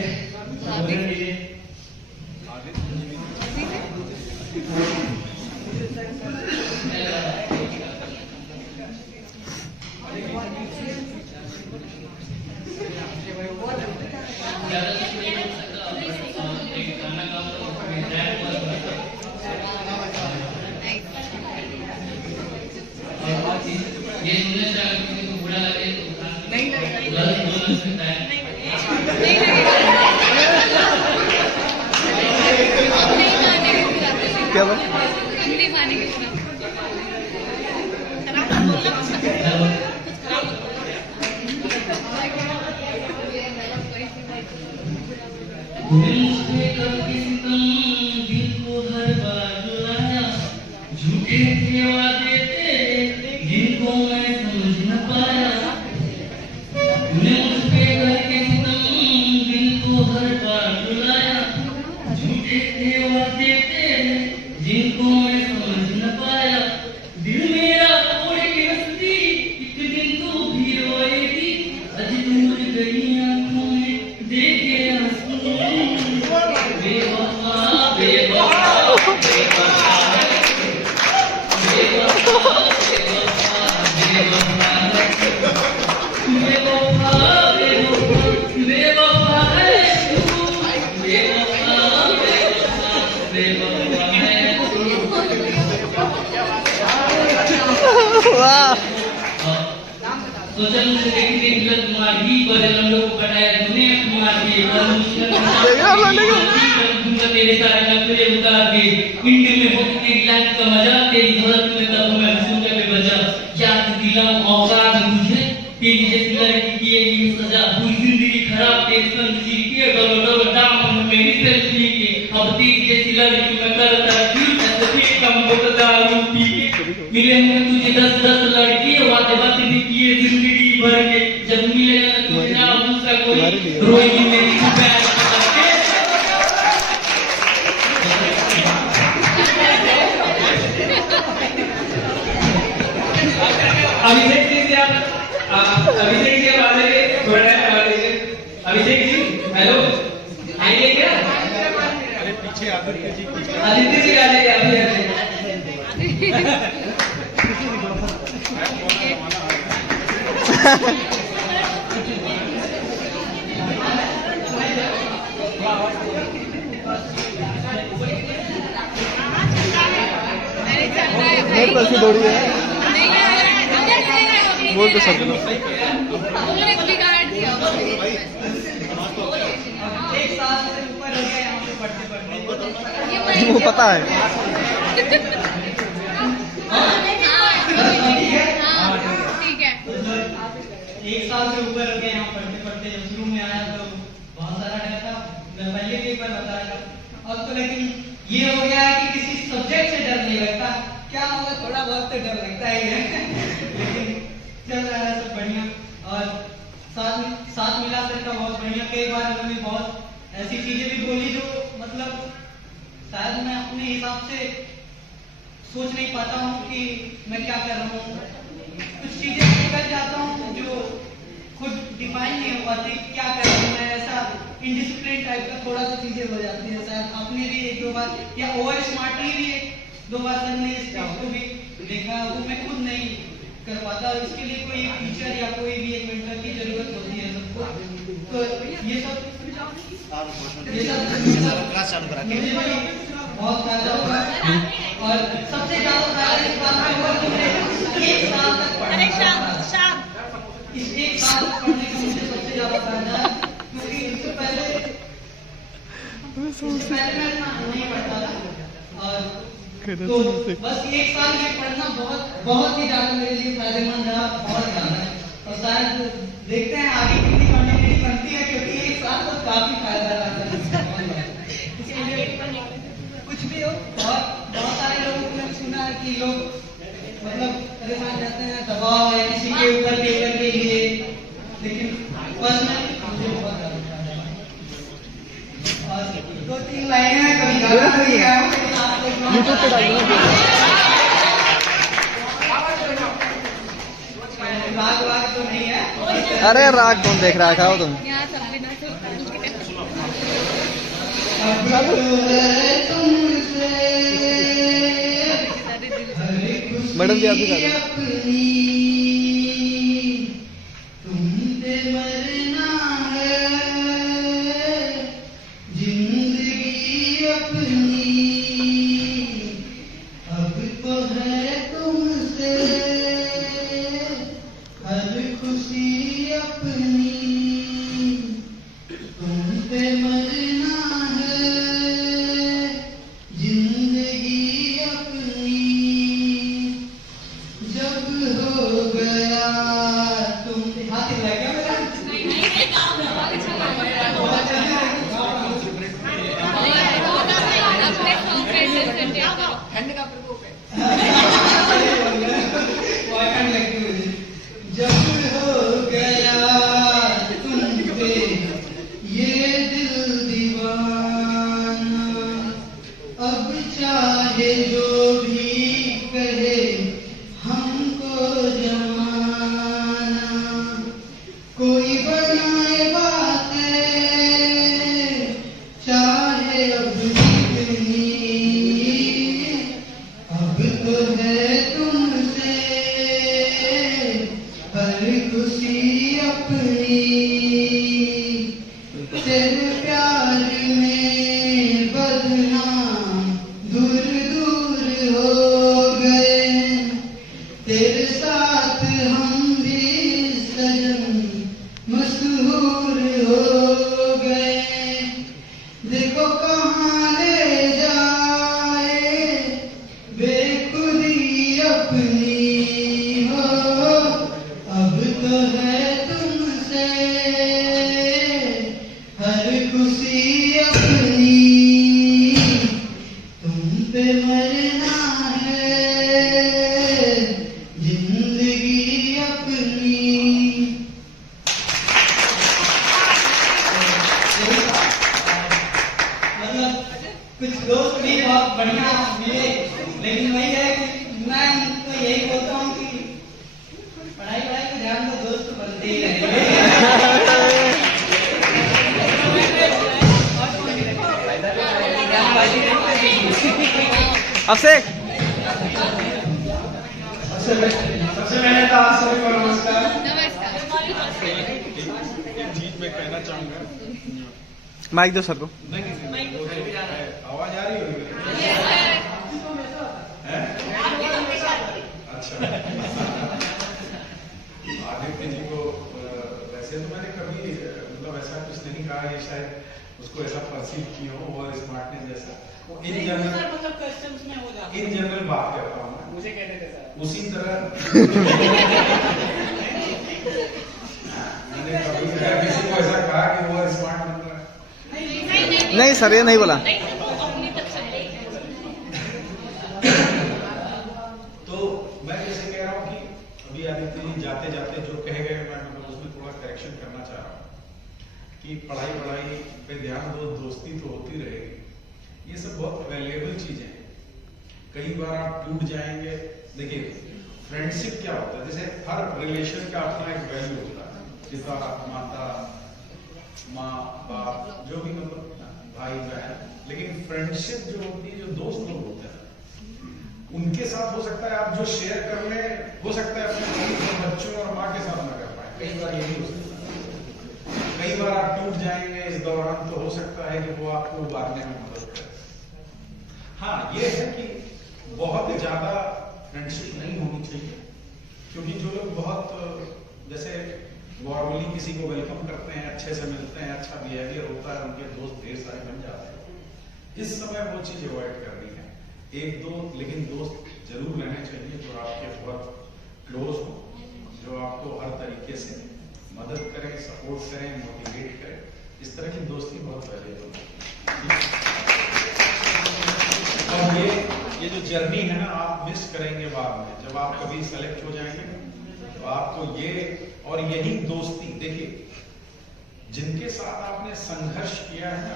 बोलने दीजिए। ये सुनने से अगर किसी को बुरा लगे तो नहीं लगेगा, क्या बात? दिल को हर बार रुलाया, झूठे थे वादे तेरे जिनको मैं समझ न पाया। तूने मुझ पे करके सितम, दिल को हर बार रुलाया, झूठे थे वादे तेरे जिनको मैं समझ न पाया। दिल मेरा तोड़ के हंसती, एक दिन तू भी रोएगी। आज दूर गई आंखों में देखे आंसू। बेवफा बेवफा बेवफा सोचा मुझे देखने गलत तुम्हारी बड़े लंडों को कटाया तूने तुम्हारी तेरे सारे नखरे उतार दे। इंडिया में होती तेरी लाइफ का मजा, तेरी धड़क में तब मैं सुनने में बजा। याद दिलाऊं औकात तुझे, तेरी जैसी लड़की की ये सजा। पूरी जिंदगी खराब तेरी संजी के गलो दामन में मेरी सेल्फी के। अब तेरी जैसी लड़की मैं करता क्यों ऐसे भी कम बोलता रूपी के। मिले होंगे तुझे 10 लड़की, बातें बातें भी किए जिंदगी भर के। जब मिलेगा ना तुझे ना दूसरा कोई, रोएगी मेरी अभिषेक जी आप अभिषेक जी अब आ जाइए थोड़ा टाइम लगा लीजिए। अभिषेक जी हेलो आइए क्या? अरे पीछे आदित्य जी आदित्य जी आ जाइए अभी आ जाइए। मेरे पास ही दौड़ी है बोल तो सब लोग। एक साल से ऊपर हो गया यहाँ पे पढ़ते वो पता है। ठीक है। एक साल से ऊपर हो गया यहाँ पढ़ते पढ़ते। जब शुरू में आया तो बहुत सारा डर था, मैं पहले भी एक बार बताया था। अब तो लेकिन ये हो गया है कि किसी सब्जेक्ट से डर नहीं लगता। क्या होगा, थोड़ा बहुत तो डर लगता ही है लेकिन चल रहा है सब बढ़िया। और साथ मिला सर का बहुत बढ़िया। कई बार उन्होंने बहुत ऐसी चीजें भी बोली जो मतलब शायद मैं अपने हिसाब से सोच नहीं पाता हूँ कि मैं क्या कर रहा हूँ। कुछ चीजें कर जाता हूँ जो खुद डिफाइन नहीं हो पाती क्या कर रहा हूँ मैं। ऐसा इंडिसिप्लिन टाइप का थोड़ा सा चीजें हो जाती है। शायद आपने भी एक दो बार या ओवर स्मार्टली भी एक दो बार सर ने इस चीज को भी देखा, वो मैं खुद नहीं कर पाता। इसके लिए कोई टीचर या कोई भी एक मेंटर की जरूरत होती है सबको। तो ये सब मुझे भी बहुत फायदा होगा। और सबसे ज्यादा फायदा इस बात में हुआ कि मैं एक साल तक पढ़ा। इस एक साल तक पढ़ने का मुझे सबसे ज्यादा फायदा है, क्योंकि इससे पहले मैं इतना नहीं पढ़ता था। और तो बस एक साल ये पढ़ना बहुत ही ज्यादा मेरे लिए फायदेमंद रहा, बहुत ज्यादा। और शायद देखते हैं आगे कितनी पढ़ने की बनती है, क्योंकि एक साल तो काफी फायदा रहा है। इसलिए कुछ भी हो, बहुत सारे लोगों को मैंने सुना है कि लोग मतलब परेशान रहते हैं दबाव है किसी के ऊपर पेपर के लिए, लेकिन पर्सनली मुझे बहुत ज्यादा फायदा है। और दो तीन लाइनें हैं, कभी ज्यादा नहीं है यूट्यूब पे डाल दो। राग तो नहीं है। अरे राग कौन देख रहा है, खाओ तुम। मैडम जी आप भी कुछ दोस्त भी बहुत बढ़िया मिले, लेकिन वही है कि मैं तो यही बोलता हूँ कि अभिषेक सबसे पहले तो आप सभी को नमस्कार। एक चीज मैं कहना चाहूंगा। माइक दो सर को। आवाज आ रही होगी? अच्छा। आदित्य जी को वैसे तो मैंने कभी मतलब ऐसा कुछ नहीं कहा, ये शायद उसको ऐसा परसीव किया हो और स्मार्टनेस जैसा इन जनरल बात करता हूँ मैं। मुझे कहते थे सर उसी तरह मैंने कभी किसी को ऐसा कहा कि वो स्मार्ट बन रहा है? नहीं सर, ये नहीं बोला। तो मैं जैसे कह रहा हूँ कि अभी आदित्य जी जाते जाते जो कहे गए मैं मतलब उसमें थोड़ा करेक्शन करना चाह रहा हूँ कि पढ़ाई पे ध्यान दो, दोस्ती तो होती रहेगी। ये सब बहुत वैल्यूएबल चीजें हैं। कई बार आप टूट जाएंगे। देखिए फ्रेंडशिप क्या होता है, जैसे हर रिलेशन का अपना एक वैल्यू होता है, पिता माता माँ बाप जो भी मतलब भाई बहन। लेकिन फ्रेंडशिप जो होती है, जो दोस्त लोग होते हैं उनके साथ हो सकता है आप जो शेयर कर ले, हो सकता है अपने बच्चों और माँ के साथ ना कर पाए। कई बार ये भी हो सकता है। कई बार आप टूट जाएंगे इस दौरान, तो हो सकता है कि वो आपको उबारने में मदद करे। हाँ ये है कि बहुत ज्यादा फ्रेंडशिप नहीं होनी चाहिए, क्योंकि जो लोग बहुत जैसे नॉर्मली किसी को वेलकम करते हैं, अच्छे से मिलते हैं, अच्छा बिहेवियर होता है, उनके दोस्त ढेर सारे बन जाते हैं। इस समय वो चीज अवॉइड करनी है। एक दो लेकिन दोस्त जरूर रहने चाहिए जो आपके बहुत क्लोज हो, जो आपको हर तरीके से मदद करें, सपोर्ट करें, मोटिवेट करें। इस तरह की दोस्ती बहुत वैल्यूएबल है। और ये जो जर्नी है ना, आप मिस करेंगे बाद में। जब आप कभी सेलेक्ट हो जाएंगे तो आपको ये और यही दोस्ती, देखिए जिनके साथ आपने संघर्ष किया है ना,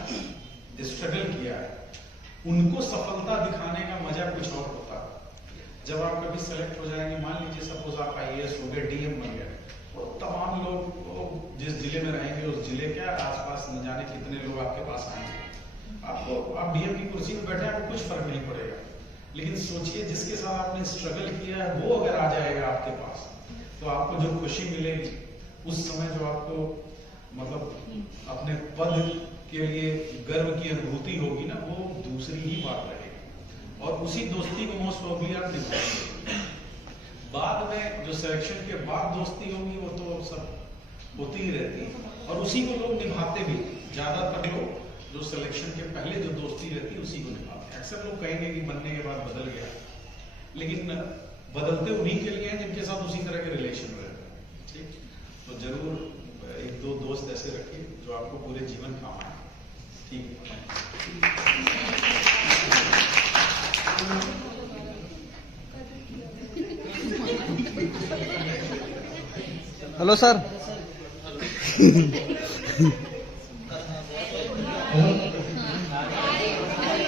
स्ट्रगल किया है, उनको सफलता दिखाने का मजा कुछ और होता है। जब आप कभी सेलेक्ट हो जाएंगे, मान लीजिए सपोज आप IAS हो गए, DM बन गए, तो तमाम लोग जिस जिले में रहेंगे उस जिले के आसपास न जाने कितने लोग आपके पास आएंगे। आपको आप DM की कुर्सी में बैठे, आपको कुछ फर्क नहीं पड़ेगा। लेकिन सोचिए जिसके साथ आपने स्ट्रगल किया है वो अगर आ जाएगा आपके पास, तो आपको जो खुशी मिलेगी उस समय, जो आपको मतलब अपने पद के लिए गर्व की अनुभूति होगी ना, वो दूसरी ही बात रहेगी। और उसी दोस्ती को मोस्ट प्रोबेबली आप निभाएंगे। बाद में जो सिलेक्शन के बाद दोस्ती होगी वो तो सब होती ही रहती है, और उसी को लोग निभाते भी। ज्यादातर लोग जो सिलेक्शन के पहले जो दोस्ती रहती है उसी को निभाते हैं। अक्सर लोग कहेंगे कि बनने के बाद बदल गया, लेकिन बदलते उन्हीं के लिए हैं जिनके साथ उसी तरह के रिलेशन रहते हैं। ठीक, तो जरूर एक दो दोस्त ऐसे रखिए जो आपको पूरे जीवन काम आए। ठीक है। Hello sir.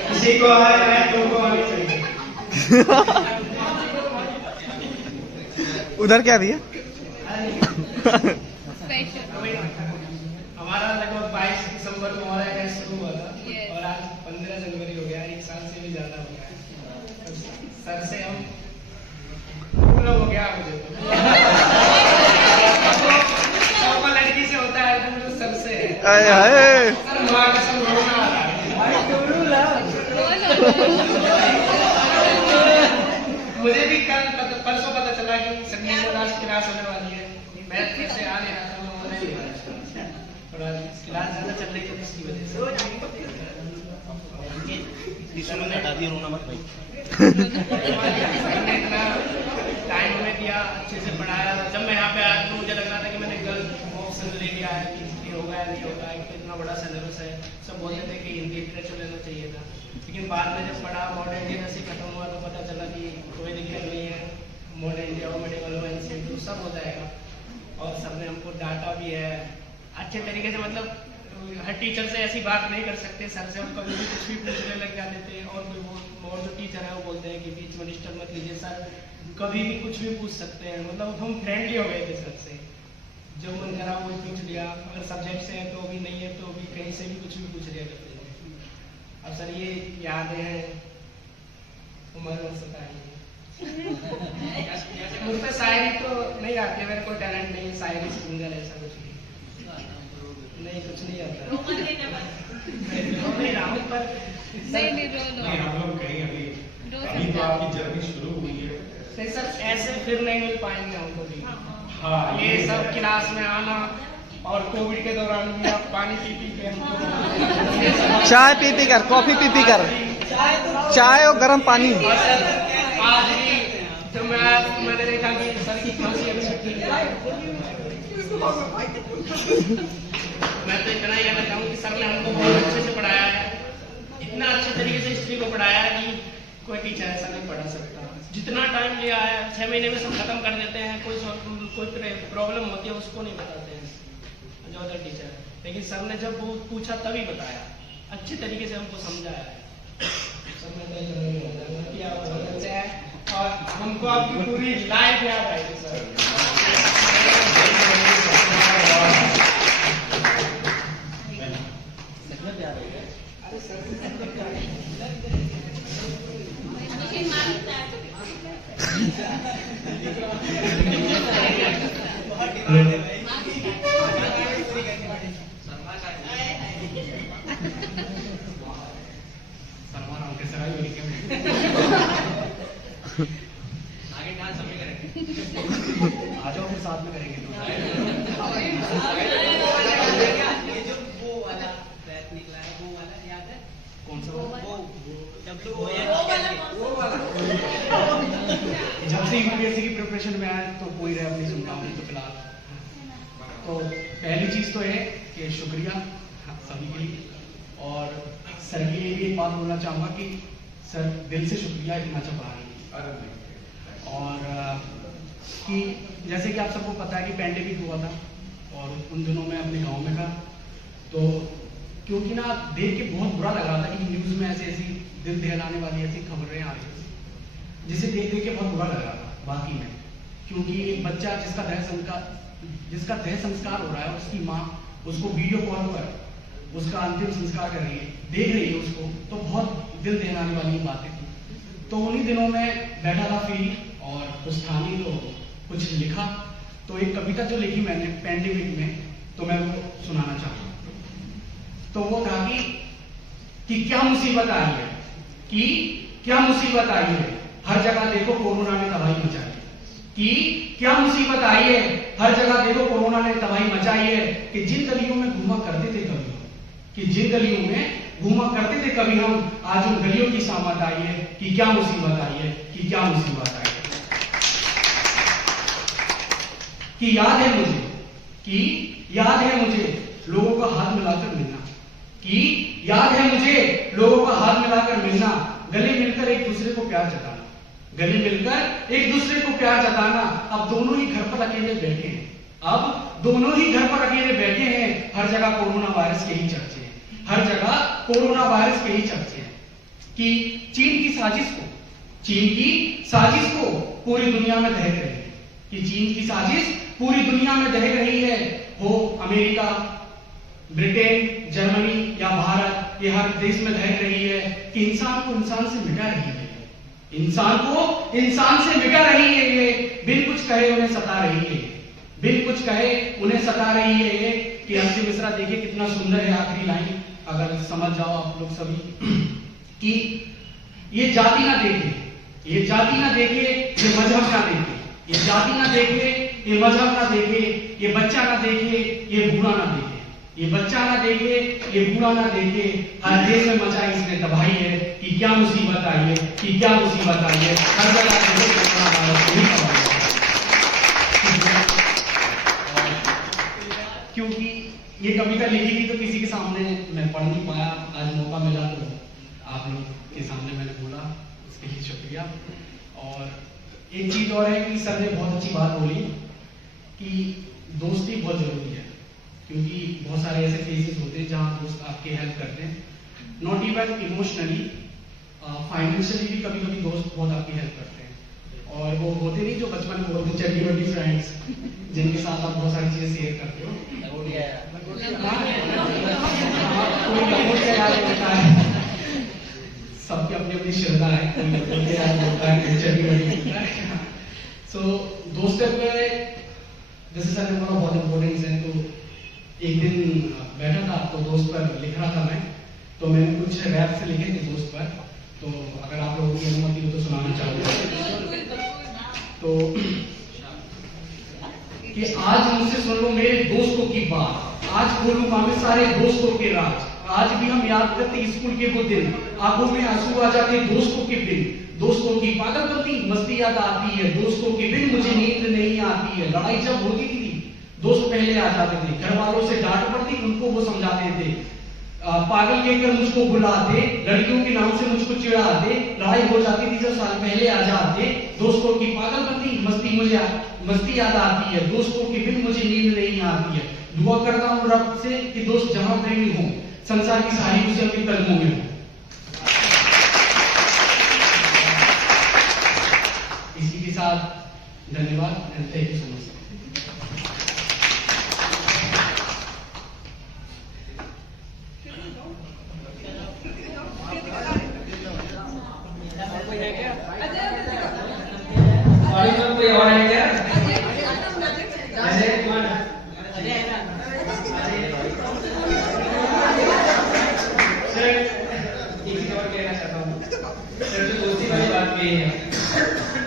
किसी को आए ना, तुमको आनी चाहिए। उधर क्या भी है? हमारा लगभग 22 दिसंबर को हमारा बैच शुरू हुआ था और आज 15 जनवरी हो गया, 1 साल से भी ज्यादा हो गया। सर से हम लोग हो गया मुझे तो लड़की से होता है, तो सर से है। सर हमारा सब रोना वाला है। मुझे भी कल परसों पता चला कि संडे को लास्ट क्लास होने वाली है। मैं फिर से आ नहीं रहा था, मैं नहीं रहा थोड़ा क्लास ज्यादा चल रही थी इसकी वजह से। टाइम हमें दिया, अच्छे से पढ़ाया। जब मैं यहाँ पे आया तो मुझे लग रहा था कि मैंने गलत ऑप्शन लेके आया कि ये होगा या नहीं होगा, इतना बड़ा सिलेबस है। सब बोलते थे कि हिंदी लिटरेचर लेना चाहिए था, लेकिन बाद में जब पढ़ा, मॉडर्न इंडिया से खत्म हुआ तो पता चला कि कोई दिक्कत नहीं है, मॉडर्न इंडिया हो, मेडिकल हो, एनसीएमटी हो, सब हो जाएगा। और सबने हमको डांटा भी है अच्छे तरीके से। मतलब हर टीचर से ऐसी बात नहीं कर सकते, सर से हम कभी भी कुछ भी पूछने लग जाते थे। और कोई और जो टीचर है वो बोलते हैं कि बीच में डिस्टर्ब मत लीजिए सर, कभी भी कुछ भी पूछ सकते हैं। मतलब हम फ्रेंडली हो गए थे सर से, जो मन करा वो पूछ लिया। अगर सब्जेक्ट से है तो भी, नहीं है तो भी, कहीं से भी कुछ भी पूछ लिया करते थे। अब सर ये यादें हैं, उम्र में सताएंगे। मुझ पे शायरी तो नहीं आती है, मेरा कोई टैलेंट नहीं है शायरी सिंगर ऐसा कुछ नहीं, कुछ नहीं आता। नहीं राहुल पर नहीं हम लोग कहीं अभी अभी तो आपकी जर्नी शुरू हुई है। नहीं सर, ऐसे फिर नहीं मिल पाएंगे हमको भी। हाँ ये सब क्लास में आना और कोविड के दौरान भी आप पानी पी के हमको चाय पी कर, कॉफी पी कर, चाय और गर्म पानी। आज भी जब मैंने देखा कि सर की खांसी अभी छुट्टी मैं तो इतना ही कहना चाहूँ कि सर ने हमको बहुत अच्छे से पढ़ाया है, इतना अच्छे तरीके से हिस्ट्री को पढ़ाया है कि कोई टीचर ऐसा नहीं पढ़ा सकता। जितना टाइम लिया है 6 महीने में सब खत्म कर देते हैं, कोई प्रॉब्लम होती है उसको नहीं बताते हैं जो अदर टीचर, लेकिन सर ने जब वो पूछा तभी बताया, अच्छे तरीके से हमको समझाया है। सर मैं तो कि आप बहुत अच्छे हैं और हमको आपकी पूरी लाइफ याद आएगी सर। आ जाओ फिर साथ में करेंगे। कौन सा जब से यूपीएससी की प्रिपरेशन में आया तो कोई रैप नहीं सुनता हूँ तो फिलहाल। तो पहली चीज तो है कि शुक्रिया सभी के लिए, और सर के लिए भी एक बात बोलना चाहूँगा कि सर दिल से शुक्रिया इतना अच्छा पढ़ा रही। और कि जैसे कि आप सबको पता है कि पैंडेमिक हुआ था और उन दिनों में अपने गांव में था, तो क्योंकि ना देख के बहुत बुरा लग रहा था कि न्यूज़ में ऐसी ऐसी दिल दहलाने वाली ऐसी खबरें आ रही थी, जिसे देख के बहुत बुरा लग रहा था बाकी में। क्योंकि एक बच्चा जिसका देह संस्कार हो रहा है, उसकी माँ उसको वीडियो कॉल पर उसका अंतिम संस्कार कर रही है, देख रही है उसको, तो बहुत दिल दहलाने वाली बातें थी। तो उन्हीं दिनों में बैठा था फ्री और कुछ था नहीं तो कुछ लिखा, तो एक कविता जो लिखी मैंने पैंडेमिक में, तो मैं वो सुनाना चाहूँगा। तो वो था कि क्या मुसीबत आई है, कि क्या मुसीबत आई है, हर जगह देखो कोरोना ने तबाही मचाई है, कि क्या मुसीबत आई है, हर जगह देखो कोरोना ने तबाही मचाई है, कि जिन गलियों में घूमा करते थे कभी हम, कि जिन गलियों में घूमा करते थे कभी हम, आज उन गलियों की सामत आई है, कि क्या मुसीबत आई है, कि क्या मुसीबत आई है। कि याद है मुझे लोगों का हाथ मिलाकर मिलना, कि याद है मुझे लोगों का हाथ मिलाकर मिलना, गले मिलकर एक दूसरे को प्यार जताना, गले मिलकर एक दूसरे को प्यार जताना। अब दोनों ही घर पर अकेले बैठे हैं, हर जगह कोरोना वायरस के ही चर्चे हैं, हर जगह कोरोना वायरस के ही चर्चे हैं। कि चीन की साजिश को पूरी दुनिया में दहक रही है, कि चीन की साजिश पूरी दुनिया में दहक रही है, हो अमेरिका, ब्रिटेन, जर्मनी या भारत, ये हर देश में दहक रही है। कि इंसान को इंसान से मिटा रही है, इंसान को इंसान से मिटा रही है ये, बिन कुछ कहे उन्हें सता रही है, बिन कुछ कहे उन्हें सता रही है ये। कि अंशी मिश्रा देखिए कितना सुंदर है आखिरी लाइन, अगर समझ जाओ आप लोग सभी। कि ये जाति ना देखे, ये जाति ना देखे, ये मजहब ना देखे, ये जाति ना देखे, ये मजहब ना देखे, ये बच्चा ना देखे, ये बूढ़ा ना देखे, ये बच्चा ना देखे, ये बूढ़ा ना देखे, हर देश में मचाई इसने तबाही है। कि क्या मुसीबत आई है, कि क्या मुसीबत आई है, हर जगह क्योंकि ये कविता लिखी थी तो किसी के सामने मैं पढ़ नहीं पाया, आज मौका मिला तो आप लोग के सामने मैंने बोला, उसके लिए शुक्रिया। और एक चीज और है कि सर ने बहुत अच्छी बात बोली कि दोस्ती बहुत जरूरी है, क्योंकि बहुत सारे ऐसे केसेस होते हैं जहां दोस्त आपकी हेल्प करते हैं, नॉट इवन इमोशनली, फाइनेंशियली भी कभी कभी दोस्त बहुत आपकी हेल्प करते हैं। और वो होते नहीं जो बचपन में बोलते चड्डी बड्डी फ्रेंड्स, जिनके साथ आप बहुत सारी चीजें शेयर करते हो। सबकी अपनी अपनी श्रद्धा है, कोई बोलते हैं बोलता है नेचर की वजह। सो दोस्तों पे जैसे सर ने बोला बहुत इम्पोर्टेंस है, तो एक दिन बैठा था तो दोस्त पर लिख रहा था मैं, तो मैंने कुछ रैप से लिखे थे दोस्त पर, तो अगर आप लोगों की अनुमति हो तो सुनाना चाहूँगा। तो कि आज मुझसे सुन लो मेरे दोस्तों की बात, आज बोलूंगा मैं सारे दोस्तों के राज, आज भी हम याद करते स्कूल के वो दिन, आंखों में आंसू आ जाते दोस्तों के बिन, दोस्तों की पागल करती मस्ती याद आती है, दोस्तों के बिन मुझे नींद नहीं आती है। लड़ाई जब होती थी दोस्त पहले आ जाते थे, घर वालों से डांट पड़ती उनको वो समझाते थे, पागल कहकर मुझको बुलाते, लड़कियों के नाम से मुझको चिढ़ाते, लड़ाई हो जाती थी जब साल पहले आ जाते, दोस्तों की पागल करती मस्ती याद आती है, दोस्तों के बिन मुझे नींद नहीं आती है। दुआ करता हूँ रब से कि दोस्त जहां प्रेमी हो, संसार की सारी खुशियां अपने कदमों में हो। इसी के साथ धन्यवाद and thank you so much. कोई और है क्या? अजय कौन? सर एक चीज और कहना चाहता हूँ सर, जो दोस्ती वाली बात कही है,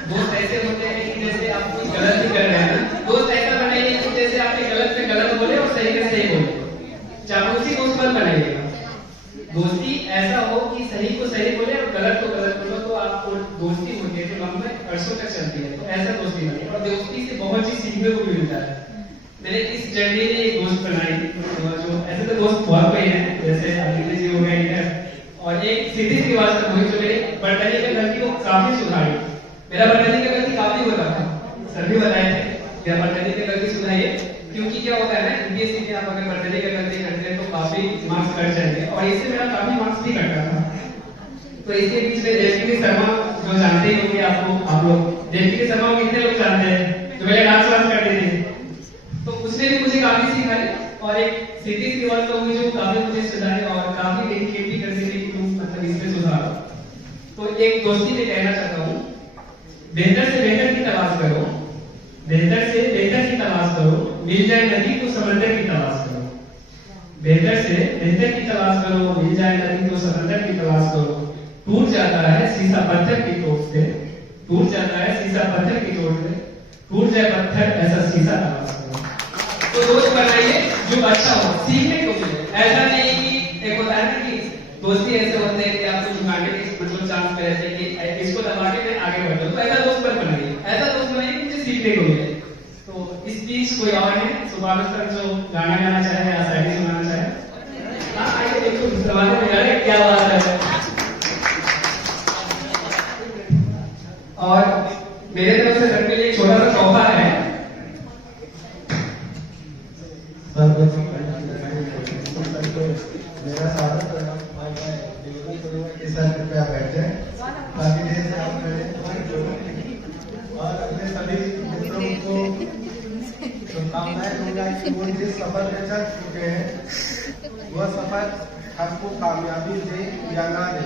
दोस्त ऐसे होते हैं कि जैसे आप कुछ गलत ही कर रहे हैं, दोस्त ऐसा बनाइए कि जैसे आपने गलत में गलत बोले और सही में सही बोले, चापलूसी दोस्त मत बनाइएगा। दोस्ती ऐसा हो कि सही को सही बोले और गलत को गलत बोलो, तो आपको दोस्ती होती है जो लंबे वर्षों तक चलती है। तो ऐसा दोस्ती बने, और दोस्ती से बहुत चीज सीखने को भी मिलता है। मैंने इस जर्नी में एक दोस्त बनाई, जो ऐसे तो दोस्त बहुत हुए हैं, जैसे अभिनय जी हो गए इधर, और एक सीधी सी बात हुई जो मेरे बर्तनी की गलती को काफी सुधारी। मेरा बर्तनी की गलती काफी होता था, सर भी बताए थे कि बर्तनी की गलती सुधारिए, क्योंकि क्या होता है ना यूपीएससी में आप अगर बर्तनी की गलती करते हैं तो काफी मार्क्स कट जाएंगे, और इससे मेरा काफी मार्क्स भी कटा था। तो इसके बीच में देवकी शर्मा जो जानते ही होंगे आप लोग, देवकी शर्मा को कितने लोग जानते हैं, जो मेरे डांस क्लास करती थी, तो उसने भी मुझे काफी सिखाई, और एक सीधी सी बात तो हुई जो काफी मुझे सुधारी और काफी मेरी खेती करती थी कि तुम मतलब इसमें सुधारो। तो एक दोस्ती में कहना चाहता हूँ, बेहतर से बेहतर की तलाश करो, बेहतर से बेहतर की तलाश करो, मिल जाए नदी तो समंदर की तलाश करो, बेहतर से बेहतर की तलाश करो, मिल जाए नदी तो समंदर की तलाश करो, टूट जाता है शीशा पत्थर की चोट से, टूट जाता है शीशा पत्थर की चोट से, टूट जाए पत्थर ऐसा शीशा तलाश करो। तो दोस्त बनाइए जो अच्छा हो, सीखने को मिले। ऐसा नहीं कि एक होता है ना कि दोस्ती ऐसे होते हैं कि आपको झुकाने के मतलब चांस पे रहते हैं कि इसको दबा के मैं आगे बढ़ जाऊं, तो ऐसा दोस्त पर बनाइए, ऐसा दोस्त बनाइए कि मुझे सीखने को मिले। तो इस बीच कोई और है सुभाष सर जो गाना गाना चाहे या शायरी सुनाना चाहे? हाँ आइए, देखो जमाने में गाने क्या बात है। और मेरे तरफ से सर के लिए एक छोटा सा तोहफा है। मेरा स्वागत करना और मैं डिलीवरी करूंगा कि सर कृपया बैठे, काफी देर से आप खड़े, और अपने सभी मित्रों को शुभकामनाएं दूंगा कि वो जिस सफर में चल चुके हैं वह सफर आपको कामयाबी दे या ना दे,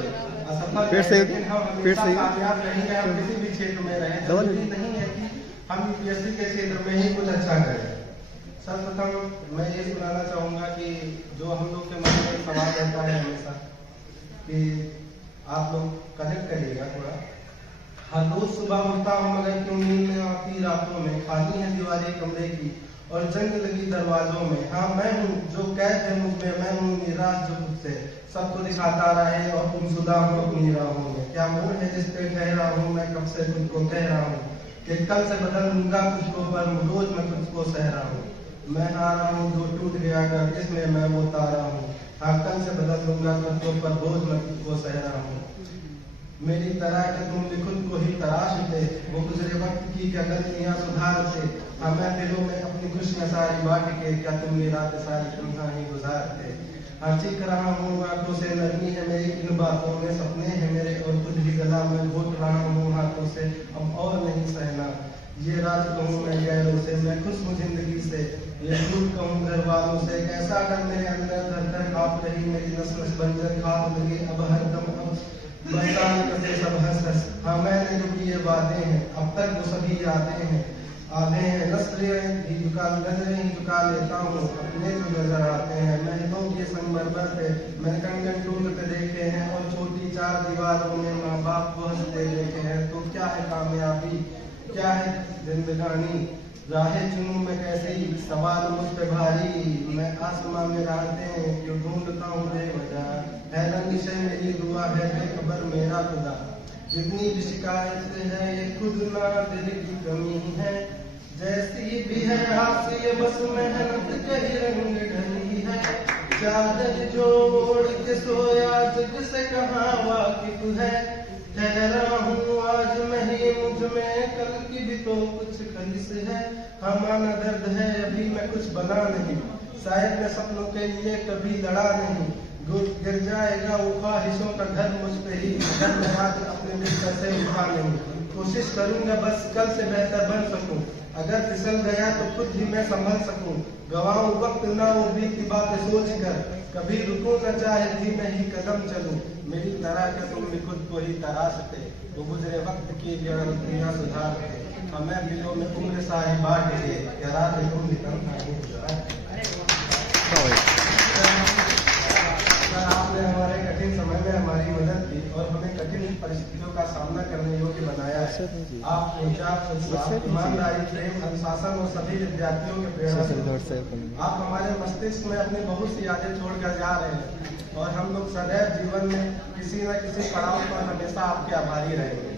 असफल लेकिन हम हमेशा कामयाब रहेंगे। हम किसी भी क्षेत्र में रहें, जरूरी नहीं है कि हम यूपीएससी के क्षेत्र में ही कुछ अच्छा करें। सर्वप्रथम मैं ये सुनाना चाहूँगा कि जो हम लोग के मन में सवाल रहता है हमेशा कि आप लोग कलेक्ट करिएगा थोड़ा। हर रोज सुबह उठता हूँ मगर क्यों नींद नहीं आती रातों में, खाली है दीवारें कमरे की और जंग लगी दरवाजों में। हाँ मैं हूँ जो कैद है मुझ में, मैं हूँ निराश जो खुद से सबको दिखाता रहे और गुमशुदा हूँ अपनी राहों में। क्या मोड़ है जिस पे ठहरा हूँ मैं, कब से खुद को कह रहा हूँ कि कल से बदल दूंगा खुद को, पर रोज मैं खुद को सह रहा हूँ। मैं हारा हूँ जो टूट गया कर इसमें मैं वो तारा हूँ, हाँ कल से बदल दूंगा खुद को, पर रोज मैं खुद को सह रहा हूँ। मेरी तरह के तुम भी खुद को ही तराशते, वो गुजरे वक्त की क्या गलतियां सुधारते, हाँ मैं दिलों में अपनी खुशियां सारी बांट के, क्या तुम मेरी रात सारी तन्हा ही गुजारते। हाँ चीख रहा हूँ आंखों से नरमी है मेरी इन बातों में, सपने हैं मेरे और खुद भी गला में घोट रहा हूँ हाथों से, अब और नहीं सहना। ये राज कहूँ मैं गैरों से, मैं खुश हूँ जिंदगी से, ये झूठ कहूँ घर वालों से। कैसा डर मेरे अंदर धर धर कांप रही मेरी नस नस बंजर खाप लगे अब हरदम, अब बरसात करते सब हंस हंस। हाँ मैंने जो किए वादे हैं अब तक वो सभी यादें हैं। आधे हैं नस्लें ही झुका, नजरें ही झुका लेता हूँ अपने जो नजर आते हैं। महलों के संगमरमर पे मैंने कंगन ढूंढते देखे हैं और छोटी चार दीवारों में माँ बाप को हंसते देखे हैं। तो क्या है कामयाबी, क्या है जिंदगानी, राहें चुनूं मैं कैसी, सवाल मुझ पे भारी। मैं आसमां में राहतें क्यों ढूंढता हूँ बेवजह। है रंजिश मेरी दुआ है बेखबर मेरा खुदा। जितनी भी शिकायत है ये खुद ना दिल की कमी है। जैसी भी है हाथ ये बस मेहनत कहीं रंग ढली है। चादर जो ओढ़ के सोया जग से कहाँ वाकिफ है। ठहरा हूँ आज मैं ही मुझ में, कल की भी तो कुछ खलिस है। हमारा दर्द है अभी मैं कुछ बना नहीं, शायद मैं सपनों के लिए कभी लड़ा नहीं। गिर जाएगा वो ख्वाहिशों का घर मुझ पे ही, अगर मैं आज अपने बिस्तर से उठा नहीं। कोशिश करूंगा बस कल से बेहतर बन सकूं, अगर फिसल गया तो खुद ही मैं संभल सकूं। गवाऊं वक्त ना वो बीती बातें सोच कर, कभी रुकूं न चाहे धीमे ही कदम चलूं। मेरी तरह के तुम भी खुद को ही तराशते, वो गुजरे वक्त की गलतियां सुधारते। हमें दिलों में उम्र साही बांट के, यारा तुम निकल आपने हमारे कठिन समय में हमारी मदद की और हमें कठिन परिस्थितियों का सामना करने योग्य बनाया है। आप ऊंचा ईमानदारी, प्रेम, अनुशासन और सभी विद्यार्थियों के प्रेरणा। आप हमारे मस्तिष्क में अपनी बहुत सी यादें छोड़कर जा रहे हैं और हम लोग सदैव जीवन में किसी न किसी पड़ाव पर हमेशा आपके आभारी रहेंगे।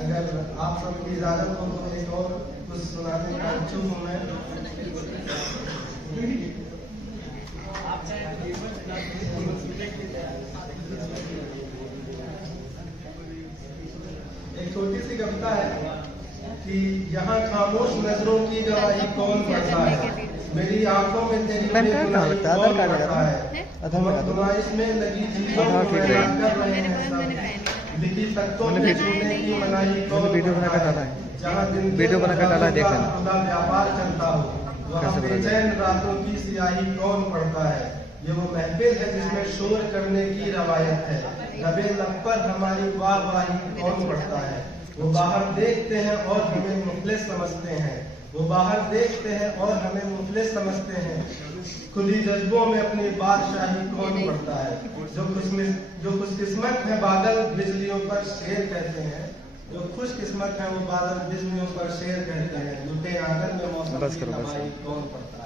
अगर आप सबकी इजाजत हो तो एक और कुछ सुनाने का इच्छुक हूँ मैं। एक छोटी सी कविता है कि यहाँ खामोश नजरों की गवाही कौन पढ़ता है। मेरी आंखों में तेरी कौन पढ़ता है। इसमें लगी चीजों को कर रहे हैं सब, लिखी तख्तों में छूने की मनाही कौन पढ़ता है। जहाँ दिन खुदा व्यापार चलता हो, वहाँ बेचैन रातों की सियाही कौन पढ़ता है। ये वो महफिल है जिसमें शोर करने की रवायत है, लबे लब पर हमारी वाहवाही कौन पढ़ता है। वो बाहर देखते हैं और हमें मुखलिस समझते हैं, वो बाहर देखते हैं और हमें मुखलिस समझते हैं। खुदी जज्बों में अपनी बादशाही कौन पढ़ता है। जो खुशकिस्मत है बादल बिजलियों पर शेर कहते हैं, जो खुशकिस्मत है वो बादल बिजलियों पर शेर कहते हैं। लुटे आंगन में मौसम की तबाही कौन पढ़ता है।